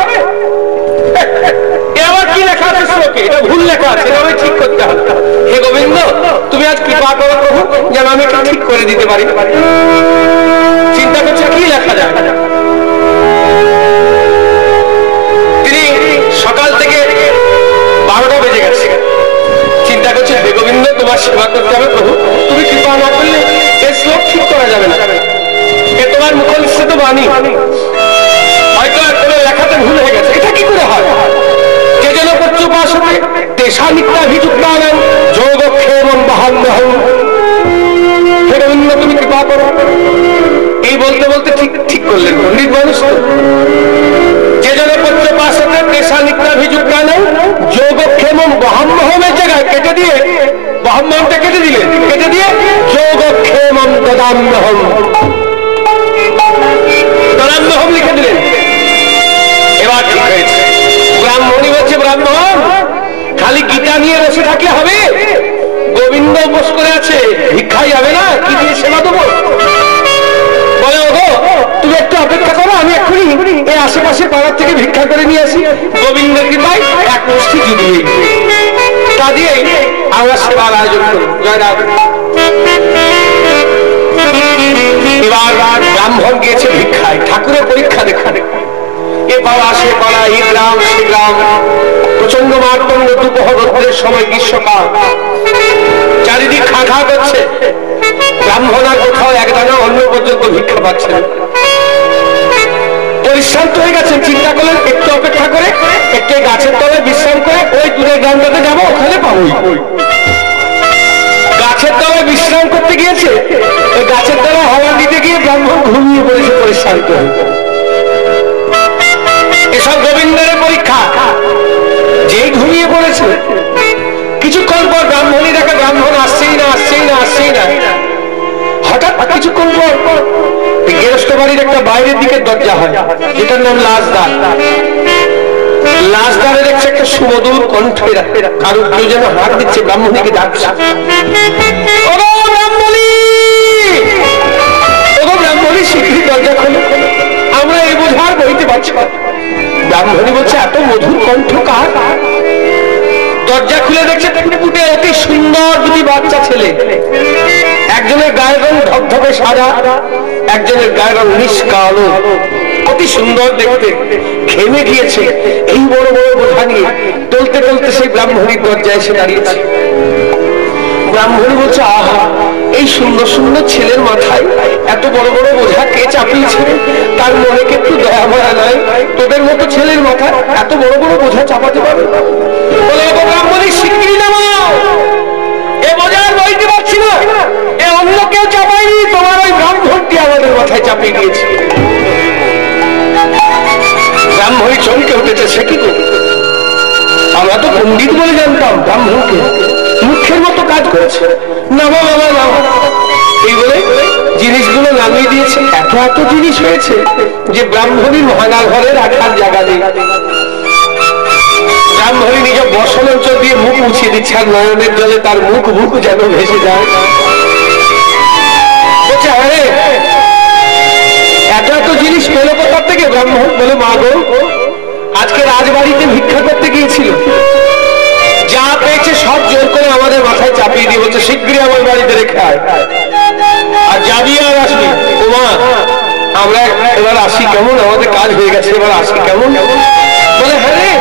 আবার কি লেখা আছে শ্লোকে? এটা ভুল লেখা আছে, এটা আমি ঠিক করতে হবে। হে গোবিন্দ, তুমি আজ কৃপা করো প্রভু, যেন আমি এটা ঠিক করে দিতে পারি। চিন্তা করছে কি লেখা যায়। তিনি সকাল থেকে 12টা বেজে গেছে, চিন্তা করছে হে গোবিন্দ তোমার সেবা করতে হবে প্রভু, তুমি কৃপা না করলে এই শ্লোক ঠিক করা যাবে না। এ তোমার মুখনিঃসৃত বাণী, হয়তো কোনো লেখাতে ভুল হয়ে গেছে। এটা কি করে হয়? যেজন পচ্য পাশতে তেষা নিত্যাভিযুক্তানাং যোগক্ষেমং বহাম্যহম। হে গোবিন্দ তুমি কৃপা করো। এই বলতে বলতে ঠিক করলেন, পণ্ডিত মানুষ তো। যেজন পচ্য পাশতে তেষা নিত্যাভিযুক্তানাং যোগক্ষেমং বহাম্যহমের জায়গায় কেটে দিয়ে বহাম্যহমটা কেটে দিলেন, কেটে দিয়ে যোগক্ষেমং দদাম্যহম, দদাম্যহম লিখে দিলেন। এবার ঠিক হয়েছে। ব্রাহ্মণই বলছে, ব্রাহ্মণ খালি গীতা নিয়ে বসে থাকলে হবে? গোবিন্দ উপোস করে আছে, ভিক্ষাই যাবে না, কি দিয়ে সেবা দেবো? বলে ওগো তুমি একটু অপেক্ষা করো, আমি এক্ষুনি এই আশেপাশে পাড়ার থেকে ভিক্ষা করে নিয়ে আসি। গোবিন্দের কৃপায় এক মুষ্টি জুড়ি তা দিয়ে আমরা সেবার আয়োজন করি। এবার ব্রাহ্মণ গিয়েছে ভিক্ষায়, ঠাকুরের পরীক্ষা দেখা। এ পাড়া সে পাড়া, এই গ্রাম সে গ্রাম, প্রচন্ড মারতঙ্গ দুপহর রোদ্রের সময়, গ্রীষ্মকাল, চারিদিক খা খা করছে। ব্রাহ্মণ আর কোথাও এক দানা অন্য পর্যন্ত ভিক্ষা পাচ্ছে। এবার ব্রাহ্মণ পরিশ্রান্ত হয়ে গেছেন, চিন্তা করলেন একটু অপেক্ষা করে একটু গাছের তলায় বিশ্রাম করে ওই দূরের গ্রামটাতে যাবো, ওখানে পাবোই। গাছের তলায় বিশ্রাম করতে গিয়েছে, ওই গাছের তলায় হাওয়া দিতে গিয়ে ব্রাহ্মণ ঘুমিয়ে পড়েছে পরিশ্রান্ত হয়ে। এসব গোবিন্দের পরীক্ষা। যেই ঘুমিয়ে পড়েছে কিছুক্ষণ পর ব্রাহ্মণী দেখে ব্রাহ্মণ আসছেই না আসছেই না আসছেই না। হঠাৎ কিছুক্ষণ পর গৃহস্থ বাড়ির একটা বাইরের দিকে দরজা হয়, যেটার নাম লাশদ্বার। লাশদ্বারে দেখছে একটা সুমধুর কণ্ঠে কারো কেউ যেন হাত দিচ্ছে, ব্রাহ্মণীকে ডাকছে, ওগো ব্রাহ্মণী, ওগো ব্রাহ্মণী, শীঘ্রই দরজা খোলো, আমরা এই বোঝা আর বইতে পারছি না। ব্রাহ্মণী বলছে এত মধুর কণ্ঠ কার? দরজা খুলে দেখছে ফুটফুটে অতি সুন্দর দুটি বাচ্চা ছেলে। একজনের গায়ের রং ধবধবে সাদা, একজনের গায়ের রং নিষ্কালো, অতি সুন্দর দেখতে, ঘেমে গিয়েছে। এই বড় বড় বোঝা নিয়ে টলতে টলতে সেই ব্রাহ্মণীর দরজায় এসে দাঁড়িয়েছে। ব্রাহ্মণী বলছে আহা, এই সুন্দর সুন্দর ছেলের মাথায় এত বড় বড় বোঝা কে চাপিয়েছে? তার মনে কে একটু দয়া মায়া নাই? তোদের মতো ছেলের মাথায় এত বড় বড় বোঝা চাপাতে পারে? বলে ব্রাহ্মণী শিগগিরই নামাও, এ বোঝা আর বইতে পারছি না, এ অন্য কেউ চাপায়নি, তোমার ওই ব্রাহ্মণটি আমাদের মাথায় চাপিয়ে দিয়েছে। ব্রাহ্মণী চমকে উঠেছে, সে কি করবে? আমরা তো পণ্ডিত বলে জানতাম, ব্রাহ্মণকে মুখের মতো কাজ করেছে। নামা বাবা নামা, এই বলে জিনিসগুলো নামিয়ে দিয়েছে। এত এত জিনিস হয়েছে যে ব্রাহ্মণীর ভাঙা ঘরে রাখার জায়গা নেই। ব্রাহ্মণী নিজের বসন অঞ্চল দিয়ে মুখ মুছিয়ে দিচ্ছে, আর নয়নের জলে তার মুখ মুখ যেন ভেসে যায়। বলছে আরে এত এত জিনিস পেল কোথার থেকে? ব্রাহ্মণ বলে মা গো, আজকে রাজবাড়িতে ভিক্ষা করতে গিয়েছিল, যা পেয়েছে সব জোর করে আমাদের মাথায় চাপিয়ে দিয়ে বলছে শীঘ্রই আমার বাড়িতে রেখে আয়, আর যাবি আর আসবি। ও মা, আমরা এবার আসি কেমন? আমাদের কাজ হয়ে গেছে, এবার আসি কেমন? বলে হ্যাঁ রে,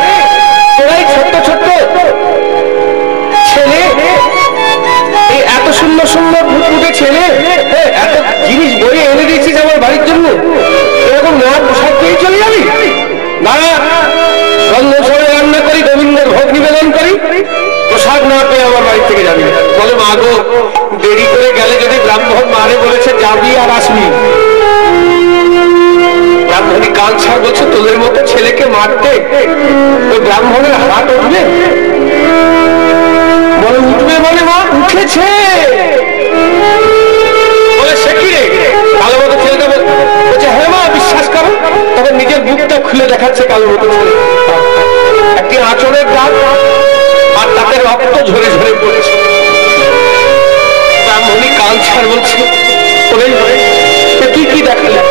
তোরাই ছোট্ট ছোট্ট ছেলে, এই এত সুন্দর সুন্দর ফুটফুটে ছেলে, এত জিনিস বয়ে এনে দিয়েছিস আমার বাড়ির জন্য, এরকম না পোশাক পেয়ে চলে যাবি? না, রন্ধনশালায় রান্না করি, গোবিন্দের ভোগ নিবেদন করি, প্রসাদ না পেয়ে আমার বাড়ি থেকে যাবি। বলে মা গো, দেরি করে গেলে যদি ব্রাহ্মণ মারে বলেছে যাবি আর আসবি। ব্রাহ্মণী কাল ছাড় বলছে তোদের মতো ছেলেকে মারতে ওই ব্রাহ্মণের হাত উঠবে? বলে উঠবে মানে মা উঠেছে। বলে সে কি রে? কালো মতো ছেলেটা বলছে হ্যাঁ মা বিশ্বাস করো। তবে নিজের বুকটা খুলে দেখাচ্ছে কালো মতো ছেলে, একটি আঁচড়ের দাগ, আর তাতে রক্ত ঝরে ঝরে পড়েছে। ব্রাহ্মণী কাল ছাড় বলছে তুই কি দেখালে?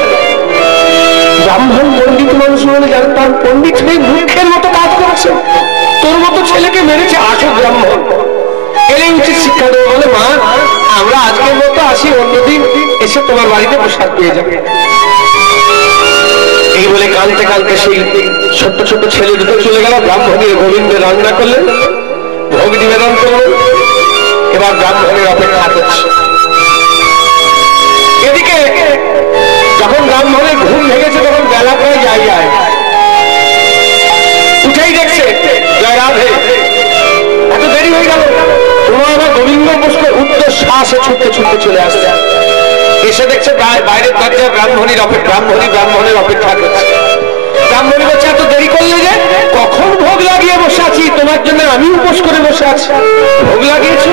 ব্রাহ্মণ পণ্ডিত মানুষ বলে জানতাম, পণ্ডিত হয়ে মূর্খের মতো কাজ করেছে, তোর মতো ছেলেকে মেরেছে আসল ব্রাহ্মণ, এলে উচিত শিক্ষা দেবো। বলে মা, আমরা আজকের মতো আসি, অন্যদিন এসে তোমার বাড়িতে প্রসাদ পেয়ে যাবে। এই বলে কাঁদতে কাঁদতে সেই ছোট্ট ছোট্ট ছেলে দুটো চলে গেল। ব্রাহ্মণের গোবিন্দ রান্না করলেন, ভোগ নিবেদন করলেন, এবার ব্রাহ্মণের অপেক্ষা করছে। এদিকে যখন ব্রাহ্মণের ঘুম ভেঙেছে তখন বেলা প্রায় যায়, উঠেই দেখছে জয় রাধে, এত দেরি হয়ে গেল। তোমার আমার গোবিন্দ বসলে উত্তর শ্বাসে ছুটতে ছুটতে চলে আসছে, এসে দেখছে বাইরের দরজায় ব্রাহ্মণের অপেক্ষা করছে। ব্রাহ্মণী বলছে এত দেরি করলে যে? কখন ভোগ লাগিয়ে বসে আছি, তোমার জন্য আমি উপোস করে বসে আছি। ভোগ লাগিয়েছ?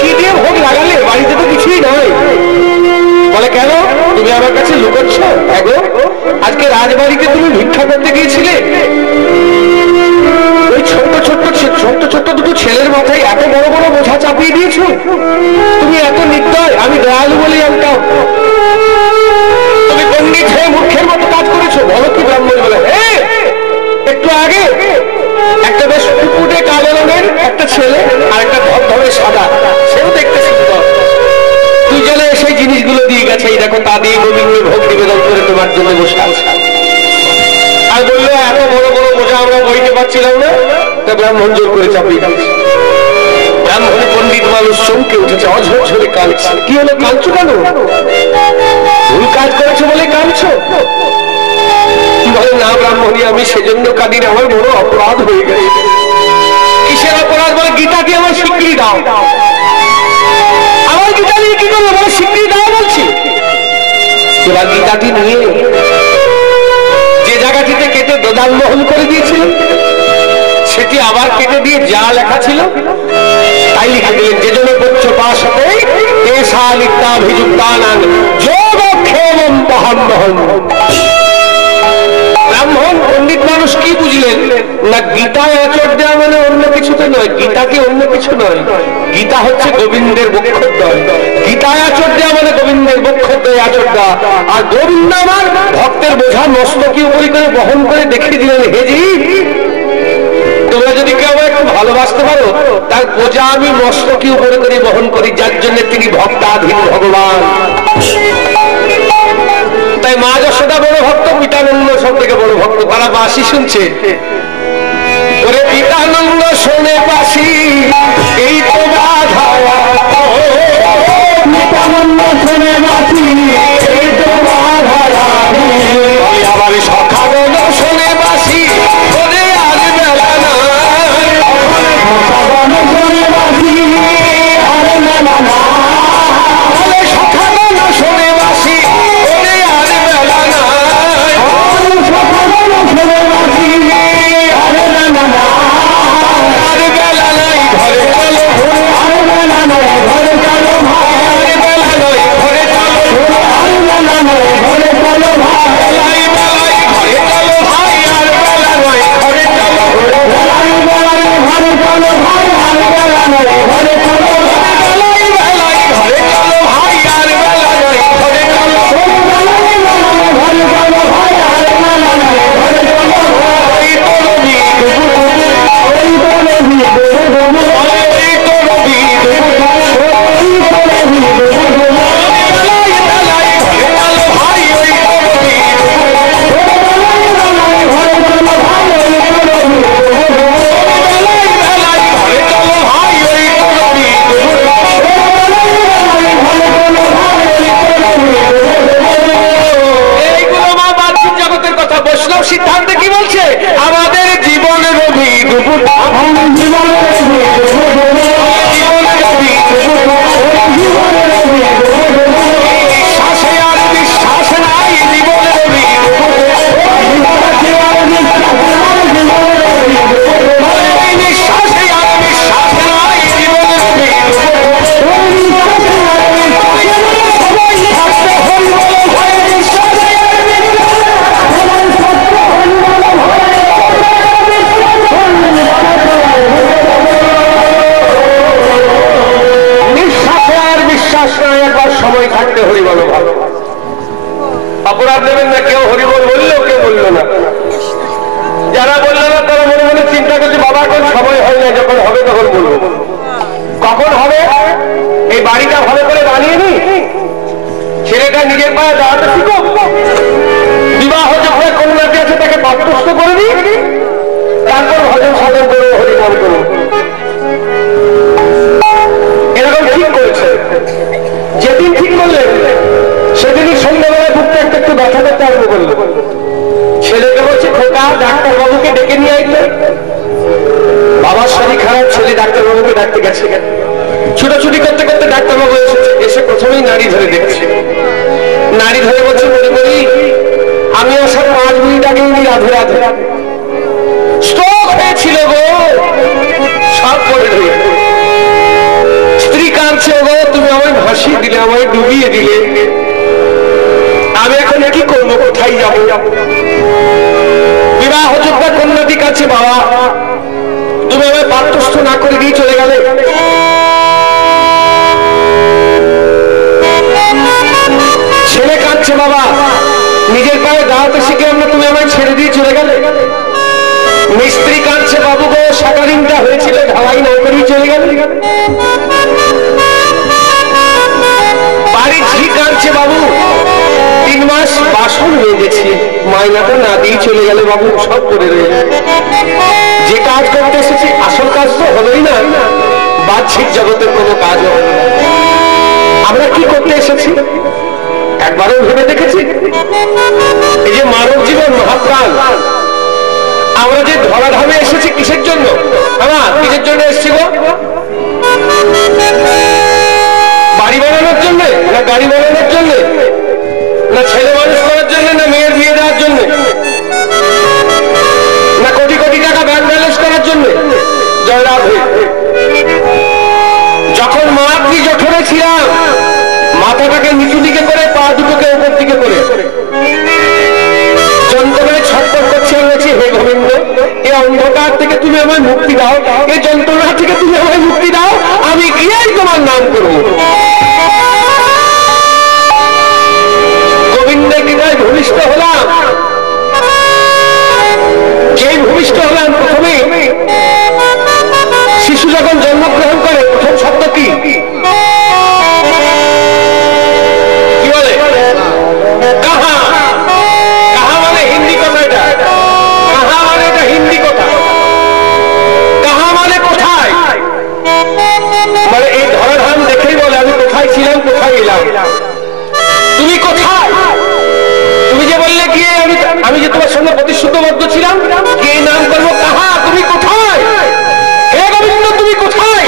কি দিয়ে ভোগ লাগালে? বাড়িতে তো কিছুই নয়। বলে কেন, তুমি আমার কাছে লুকোচ্ছ? এগো, আজকে রাজবাড়িতে তুমি ভিক্ষা করতে গিয়েছিলে, ওই ছোট্ট ছোট্ট দুটো ছেলের মাথায় এত বড় বড় বোঝা চাপিয়ে দিয়েছো? তুমি এত নির্দয়, আমি দয়ালু বলে জানতাম, তুমি পণ্ডিত হয়ে মূর্খের মতো কাজ করেছো। বলো কি? ব্রাহ্মণ বলে একটু আগে একটা বেশ ফুটফুটে কালো রঙের একটা ছেলে আর একটা ধবধবে সাদা, সেও দেখতে সুন্দর, দুজনে সেই জিনিসগুলো দিয়ে গেছে, এই দেখো তা দিয়ে গোবিন্দের ভোগ নিবেদন করে তোমার জন্য বসে আছে। আর বললো এত বড় বড় বোঝা আমরা বইতে পারছিলাম না, তা ব্রাহ্মণ জোর করে চাপিয়ে দিয়েছে। ব্রাহ্মণে পণ্ডিত মানুষ চমকে উঠেছে, অঝর ঝরে কাঁদছে। কি হলো, কাঁদছো কেন? ভুল কাজ করেছো বলে কাঁদছো? বলে না ব্রাহ্মণী আমি সেজন্য কাঁদি না, আমার বড় অপরাধ হয়ে গেছে। কিসের অপরাধ? বলে গীতাকে আমার স্বীকৃতি দাও। আমার গীতা নিয়ে কি করবো? বলে স্বীকৃতি দাও বলছি। এবার গীতাটি নিয়ে যে জায়গাটিতে কেটে দোদাল মোহন করে দিয়েছিল সেটি আবার কেটে দিয়ে যা লেখা ছিল তাই লিখে দিলেন, যে জন্য পচ্চ পাশ হতে তেষা লিপ্তাভিযুক্তানাং যোগক্ষেমং বহন। ব্রাহ্মণ পণ্ডিত মানুষ কি বুঝলেন না, গীতায় আচর দেওয়া মানে অন্য কিছুতে নয়, গীতাকে অন্য কিছু নয়, গীতা হচ্ছে গোবিন্দের বক্ষদ্বয়। গীতায় আচর দেওয়া মানে গোবিন্দের বক্ষদ্বয় আচর দেওয়া। আর গোবিন্দ আমার ভক্তের বোঝা মস্তকি উপরি করে বহন করে দেখিয়ে দিলেন, হেজি তোমরা যদি কেউ আমার একটু ভালোবাসতে পারো তার বোঝা আমি মস্তকি উপরে করে বহন করি, যার জন্য তিনি ভক্তাধীন ভগবান। তাই মা যশোদা বড় ভক্ত, পিতানন্দ সব থেকে বড় ভক্ত। তারা বাঁশি শুনছে, ওরে পিতানন্দ শোনে বাঁশি এই তো বাধা, পিতানন্দ শোনে বাঁশি এই তো বাধা, আবার সখাগণ শোনে বাঁশি ওরে আর বেলা নাই, সখাগণ শোনে বাঁশি আর বেলা নাই, সখাগণ শোনে বাঁশি ওরে আর বেলা নাই, সখাগণ শোনে বাঁশি আর বেলা নাই, আর বেলা নাই ঘরে চলো, আর বেলা নাই ঘরে চলো ভাই, আর বেলা নাই ঘরে চলো, আর বেলা নাই ঘরে চলো ভাই, বেলাই বেলাই ঘরে চলো ভাই, আর বেলা নাই ঘরে চলো, বেলাই বেলাই ঘরে চলো ভাই, আর বেলা নাই ঘরে চলো, বেলাই বেলাই ঘরে চলো ভাই, আর বেলা নাই ঘরে চলো, বেলাই বেলাই ঘরে চলো ভাই, আর বেলা নাই ঘরে চলো, ওই তো রবি দুবু দুবু, ওই তো রবি দুবু দুবু, ওই তো রবি দুবু দুবু, ওই তো রবি দুবু দুবু, বেলাই বেলাই ঘরে চলো ভাই, ওই তো রবি দুবু দুবু, বেলাই বেলাই ঘরে চলো ভাই, ওই তো রবি দুবু দুবু, বেলাই বেলাই ঘরে চলো ভাই, ওই তো রবি দুবু দুবু, বেলাই বেলাই ঘরে চলো ভাই, ওই তো রবি দুবু দুবু। এইগুলো মা বাহ্যিক জগতের কথা। বৈষ্ণব সিদ্ধান্তে কি বলছে? আমাদের জীবন রবি দুবু দুবু, জীবন রবি দুবু দুবু, জীবন রবি দুবু দুবু, জীবন রবি দুবু দুবু, বিশ্বাসে আর বিশ্বাস নাই, জীবন রবি দুবু দুবু, বিশ্বাসে আর বিশ্বাস নাই, জীবন রবি দুবু দুবু, বিশ্বাসে আর বিশ্বাস নাই, জীবন রবি দুবু দুবু, বিশ্বাসে আর বিশ্বাস নাই, সবাই থাকতে হরি বলো ভাই, বিশ্বাসে আর বিশ্বাস সবাই থাকতে হরি বলো ভাই, নিঃশ্বাসে আর বিশ্বাস নাই, একবার সময় থাকতে হরি বলো ভালো। অপরাধ দেবেন না, কেউ হরি বল বললো, কেউ বললো না। যারা বললো না তারা মনে মনে চিন্তা করছে বাবা এখন সময় হয় না, যখন হবে তখন বলবো। কখন হবে? এই বাড়িটা ভালো করে বানিয়ে নি, ছেলেটা নিজের পায়ে দাঁড়াতে শিখো, বিবাহযোগ্য কন্যাটি আছে তাকে পাত্রস্থ করে নি, তারপর ভজন সাধন করো, হরিনাম করো। এরকম ঠিক করেছে। যেদিন ঠিক করলেন সেদিনই সন্ধ্যাবেলায় বুকটা একটু ব্যথা করতে আরম্ভ করলো। ছেলেকে বলছে খোকা ডাক্তারবাবুকে ডেকে নিয়ে আইতে। বাবার শরীর খারাপ, ছেলে ডাক্তারবাবুকে ডাকতে গেছে। ছুটোছুটি করতে করতে ডাক্তারবাবু এসেছে, এসে প্রথমেই নাড়ি ধরে দেখছে। নাড়ি ধরে বলছে মনে করি আমি আসার 5 মিনিট আগে উনি রাধে রাধে স্ট্রোক হয়েছিল গো, সব করে দিলে। স্ত্রী কাঁদছে, গো তুমি আমায় ভাসিয়ে দিলে, আমায় ডুবিয়ে দিলে, আমি এখন কি করবো, কোথায় যাবো? বিবাহযোগ্য কন্যাটি কাছে, বাবা তুমি আমায় পাত্রস্থ না করে দিয়ে চলে গেলে। ছেলে কাঁদছে, বাবা নিজের পায়ে দাঁড়াতে শিখে আমরা তুমি আমায় ছেড়ে দিয়ে চলে গেলে। মিস্ত্রি কাঁদছে, বাবু গো শাটারিংটা হয়েছিল ঢালাই না করেই চলে গেলে। বাড়ির ঝি কাঁদছে, বাবু 3 মাস বাসন মেজেছি, মাইনাটা না দিয়ে চলে গেলে বাবু, সব করে রয়ে। যে কাজ করতে এসেছি আসল কাজ তো হলোই না, বাহ্যিক জগতের কোনো কাজ হলো না। আমরা কি করতে এসেছি একবারও ভেবে দেখেছি? এই যে মানব জীবন মহাপ্রাণ, আমরা যে ধরাধামে এসেছি কিসের জন্য? আমার কিসের জন্য এসেছি গো? বাড়ি বানানোর জন্য, না গাড়ি বানানোর জন্য, না ছেলে মানুষ করার জন্য, না মেয়ের বিয়ে দেওয়ার জন্য, না কোটি কোটি টাকা ব্যাংক ব্যালেন্স করার জন্য? জয়রাধ। যখন মাতৃ জঠরে ছিলাম, মাথাটাকে নিচু দিকে করে, পা দুটোকে উপর দিকে করে যন্ত্রণায় ছটফট করছি, বলছি হে গোবিন্দ, এই অন্ধকার থেকে তুমি আমায় মুক্তি দাও, এই যন্ত্রণা থেকে তুমি আমায় মুক্তি দাও, আমি গিয়েই তোমার নাম করব। গোবিন্দের কৃপায় ভূমিষ্ঠ হলাম। যেই ভূমিষ্ঠ হলাম, প্রথমে শিশু যখন জন্মগ্রহণ করে প্রথম শব্দ কি বলে? কাহা। কাহা মানে হিন্দি কথা, এটা কাহা মানে এটা হিন্দি কথা। কাহা মানে কোথায়, মানে এই ধরাধাম দেখেই বলে আমি কোথায় ছিলাম, কোথায় এলাম। তুমি কোথায়? তুমি যে বললে গিয়ে আমি যে তোমার সঙ্গে প্রতিশ্রুতিবদ্ধ ছিলাম, গিয়ে নাম করবো, কাহা তুমি কোথায়? হে গোবিন্দ তুমি কোথায়?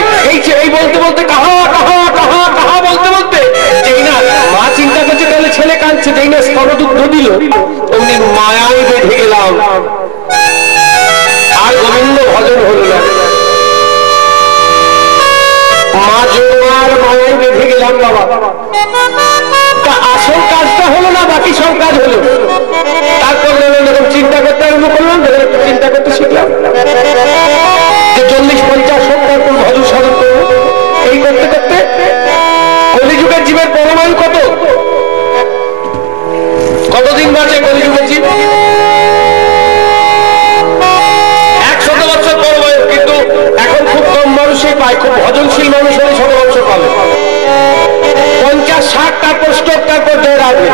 এই বলতে বলতে কাহা কাহা কাহা কাহা বলতে বলতে যেই না মা চিন্তা করছে তাহলে ছেলে কাঁদছে, যেই না স্তনদুগ্ধ দিল অমনি মায়ায় বেঁধে গেলাম। আর গোবিন্দ ভজন হলো না, মা জন্মার মায়ায় বেঁধে গেলাম। বাবা, তা আসল কাজটা হলো না, বাকি সব কাজ হলো। তারপর এরকম চিন্তা করতে আরম্ভ করলাম, চিন্তা করতে শিখলাম যে 40-50 তারপর ভজন সাধন করবো। এই করতে করতে কলিযুগের জীবের পরমায়ু কতদিন বাঁচে? কলিযুগের জীব 100 বছর পরমায়ু, কিন্তু এখন খুব কম মানুষই পায়। খুব ভজনশীল মানুষ হলে 100 বছর পাবে। 50-60 তারপর স্ট্রোক, তারপর জয় রাখবে।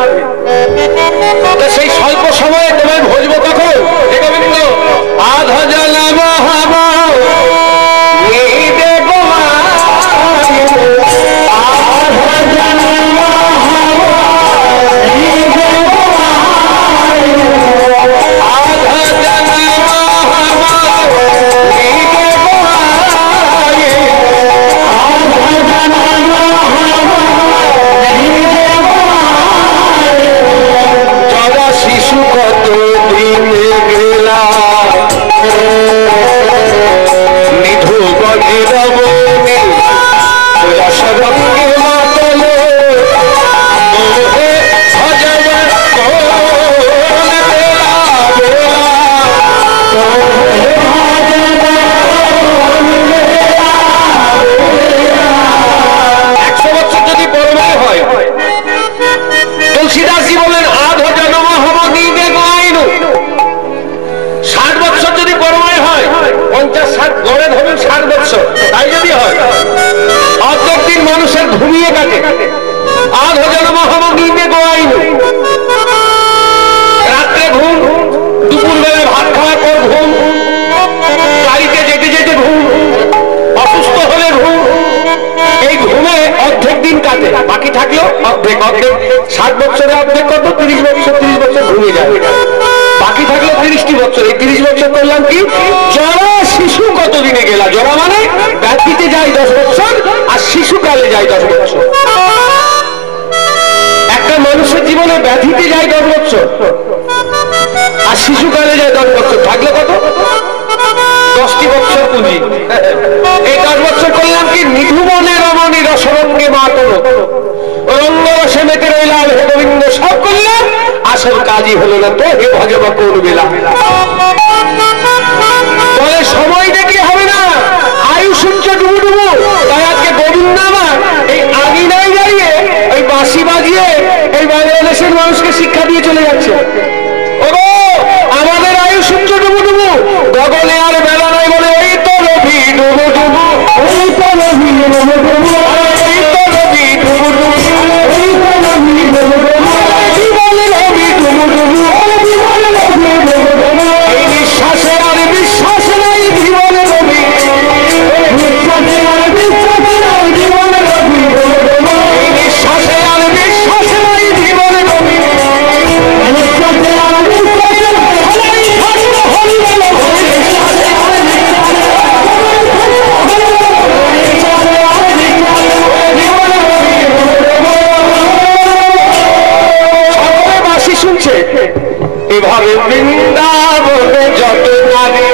সেই স্বল্প সময়ে তোমায় ভজবো কখন? হে গোবিন্দ আধা জলাম রাত্রে ঘুম, দুপুর বেলা ভাত খাওয়ার পর ঘুম, গাড়িতে যেতে যেতে ঘুম, অসুস্থ হলে ঘুম। এই ঘুমে অর্ধেক দিন কাটে, বাকি থাকলো অর্ধেক। 60 বছরে অর্ধেক কত? 30 বছর। 30 বছর ঘুমিয়ে যাবে, বাকি থাকলো 30টি বছর। এই 30 বছর করলাম কি? জরা শিশু কতদিনে গেলা? জরা মানে ব্যাধিতে যায় 10 বছর, আর শিশুকালে যায় 10 বছর। একটা মানুষের জীবনে ব্যাধিতে যায় 10 বছর, আর শিশুকালে যায় 10 বছর। থাকলো কত? 10টি বছর পুঁজি। এই 10 বছর করলাম কি? নিধুবনে রমণী রসরঙ্গে মাতন, রঙ্গরসে মেতে রইলাম। হে গোবিন্দ সব করলাম, আসল কাজই হলো না। তো হে ভজব কোন বেলা? বলে সময় দেখলে হবে না, আয়ু সূর্য ডুবু ডুবু। তাই আজকে গোবিন্দ আমার এই আঙিনায় দাঁড়িয়ে ওই বাঁশি বাজিয়ে এই বাংলাদেশের মানুষকে শিক্ষা দিয়ে চলে যাচ্ছে। ওগো আমাদের আয়ু সূর্য ডুবু ডুবু, গগনে আর বেলা নাই বলে এই তো রবি ডুবু ডুবু, এই তো রবি ডুবু ডুবু, এই তো রবি ডুবু ডুবু, এই তো রবি ডুবু ডুবু, জীবনে রবি ডুবু ডুবু, জীবনে রবি ডুবু ডুবু। এই নিঃশ্বাসে আর বিশ্বাস নাই, জীবনে রবি, নিঃশ্বাসে আর বিশ্বাস নাই, জীবনে রবি ডুবু ডুবু। এই নিঃশ্বাসে আর বিশ্বাস নাই, জীবনে রবি, নিঃশ্বাসে এভাবে বৃন্দাবনে যত নারী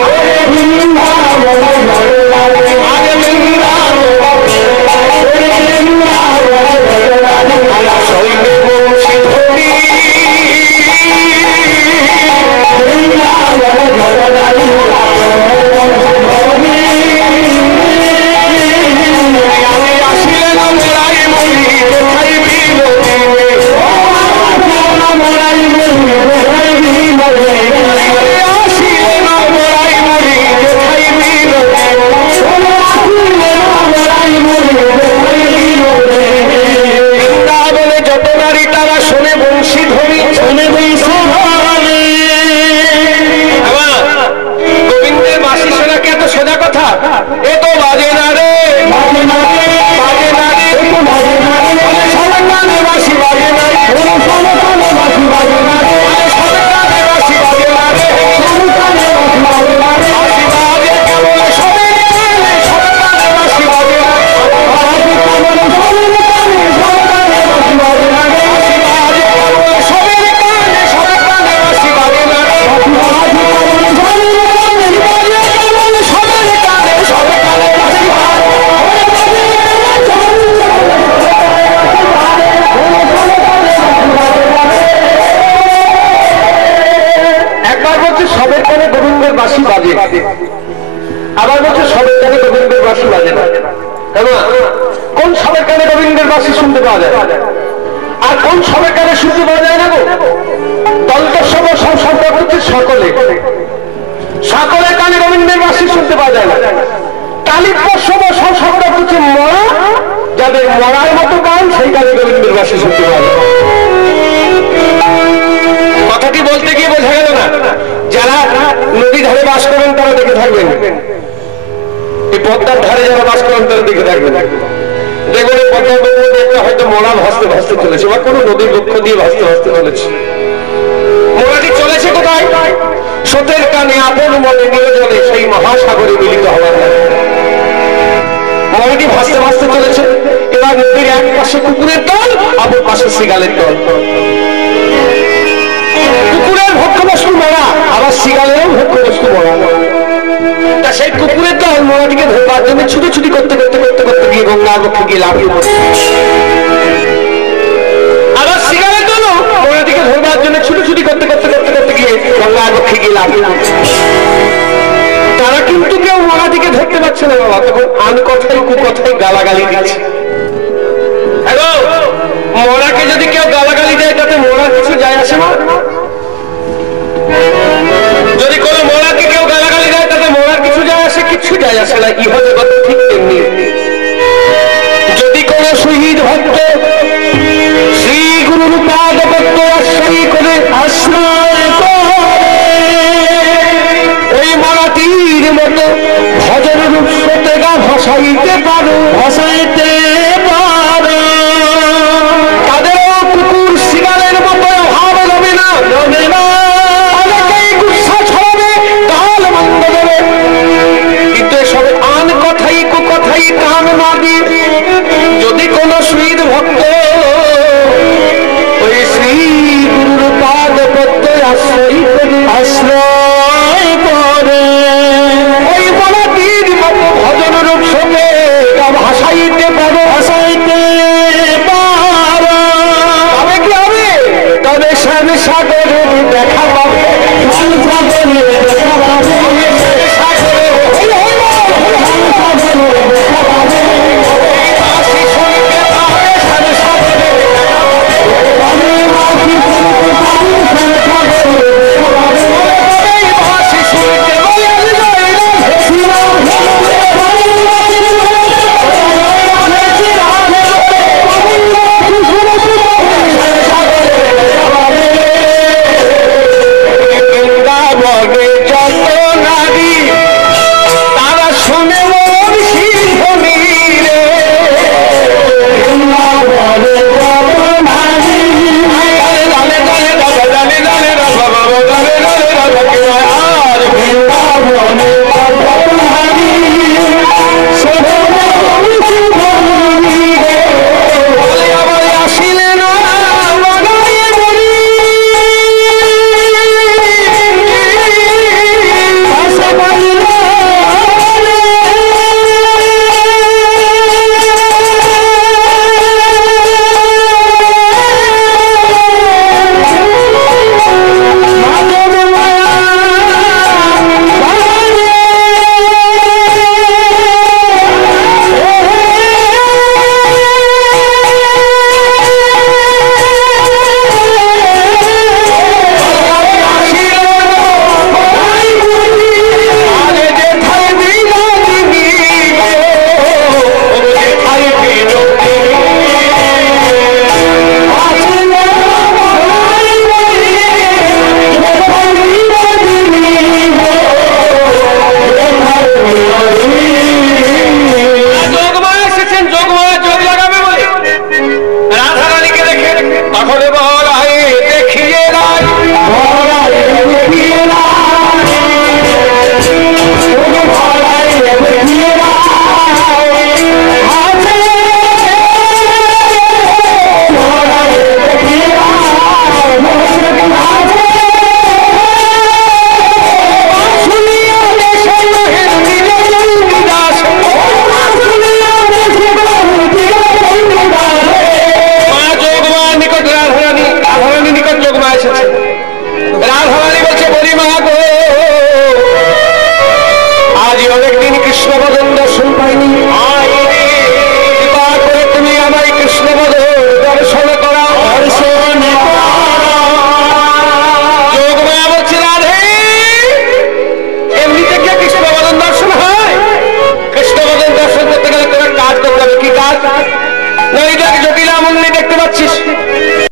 আবার বলছে সবের কানে গোবিন্দের বাঁশি বাজে না। কোন সবের কানে গোবিন্দের বাঁশি শুনতে পাওয়া যায় আর কোন সবের কানে শুনতে পাওয়া যায় না গো? দন্তস্বর সব শব্দ হচ্ছে সকলে, সকলের কানে গোবিন্দের বাঁশি শুনতে পাওয়া যায় না। তালিপ্যস্বর সব শব্দ হচ্ছে মরা, যাদের মরার মতো গান সেই কানে গোবিন্দের বাঁশি শুনতে পাওয়া যায়। কথাটি বলতে গিয়ে বোঝা গেল না? যারা নদী ধারে বাস করেন তারা দেখে থাকবেন, এই পদ্মার ধারে যারা বাস করেন তারা দেখে থাকবেন। দেখবেন এই পদ্মার মধ্যে হয়তো মরা ভাসতে ভাসতে চলেছে বা কোনো নদীর বক্ষ দিয়ে ভাসতে ভাসতে চলেছে। মোড়াটি চলেছে কোথায়? স্রোতের কানে আপন মনে নীল জলে সেই মহাসাগরে মিলিত হওয়ার লাগে মোড়াটি ভাসতে ভাসতে চলেছে। এবার নদীর এক পাশে কুকুরের দল, অপর পাশে শৃগালের দল। কুকুরের ভক্ষ বস্তু মরা, আবার শৃগালেরও ভক্ষ বস্তু মরা। তা সেই কুকুরের দল মোড়াটিকে ধরবার জন্য ছুটি করতে করতে করতে করতে গিয়ে গঙ্গার পক্ষে গিয়ে লাফিয়ে পড়ছে। আবার শৃগালের দল মোড়াটিকে ধরবার জন্য ছুটি করতে করতে করতে করতে গিয়ে গঙ্গার পক্ষে গিয়ে লাফিয়ে পড়ছে। তারা কিন্তু কেউ মোড়াটিকে ধরতে পারছে না বাবা, তখন আন কথাই কুকথাই গালাগালি দিচ্ছে। হ্যালো, মোড়াকে যদি কেউ গালাগালি দেয় তাতে মোড়ার কিছু যায় আসে না? যদি কোন মোড়াকে কেউ গালাগালি দেয় তাতে মোড়ার কিছু যায় আসে? কিছু যায় আসে না। ইহ জগৎ ঠিক তেমনি, যদি কোন শহীদ ভক্ত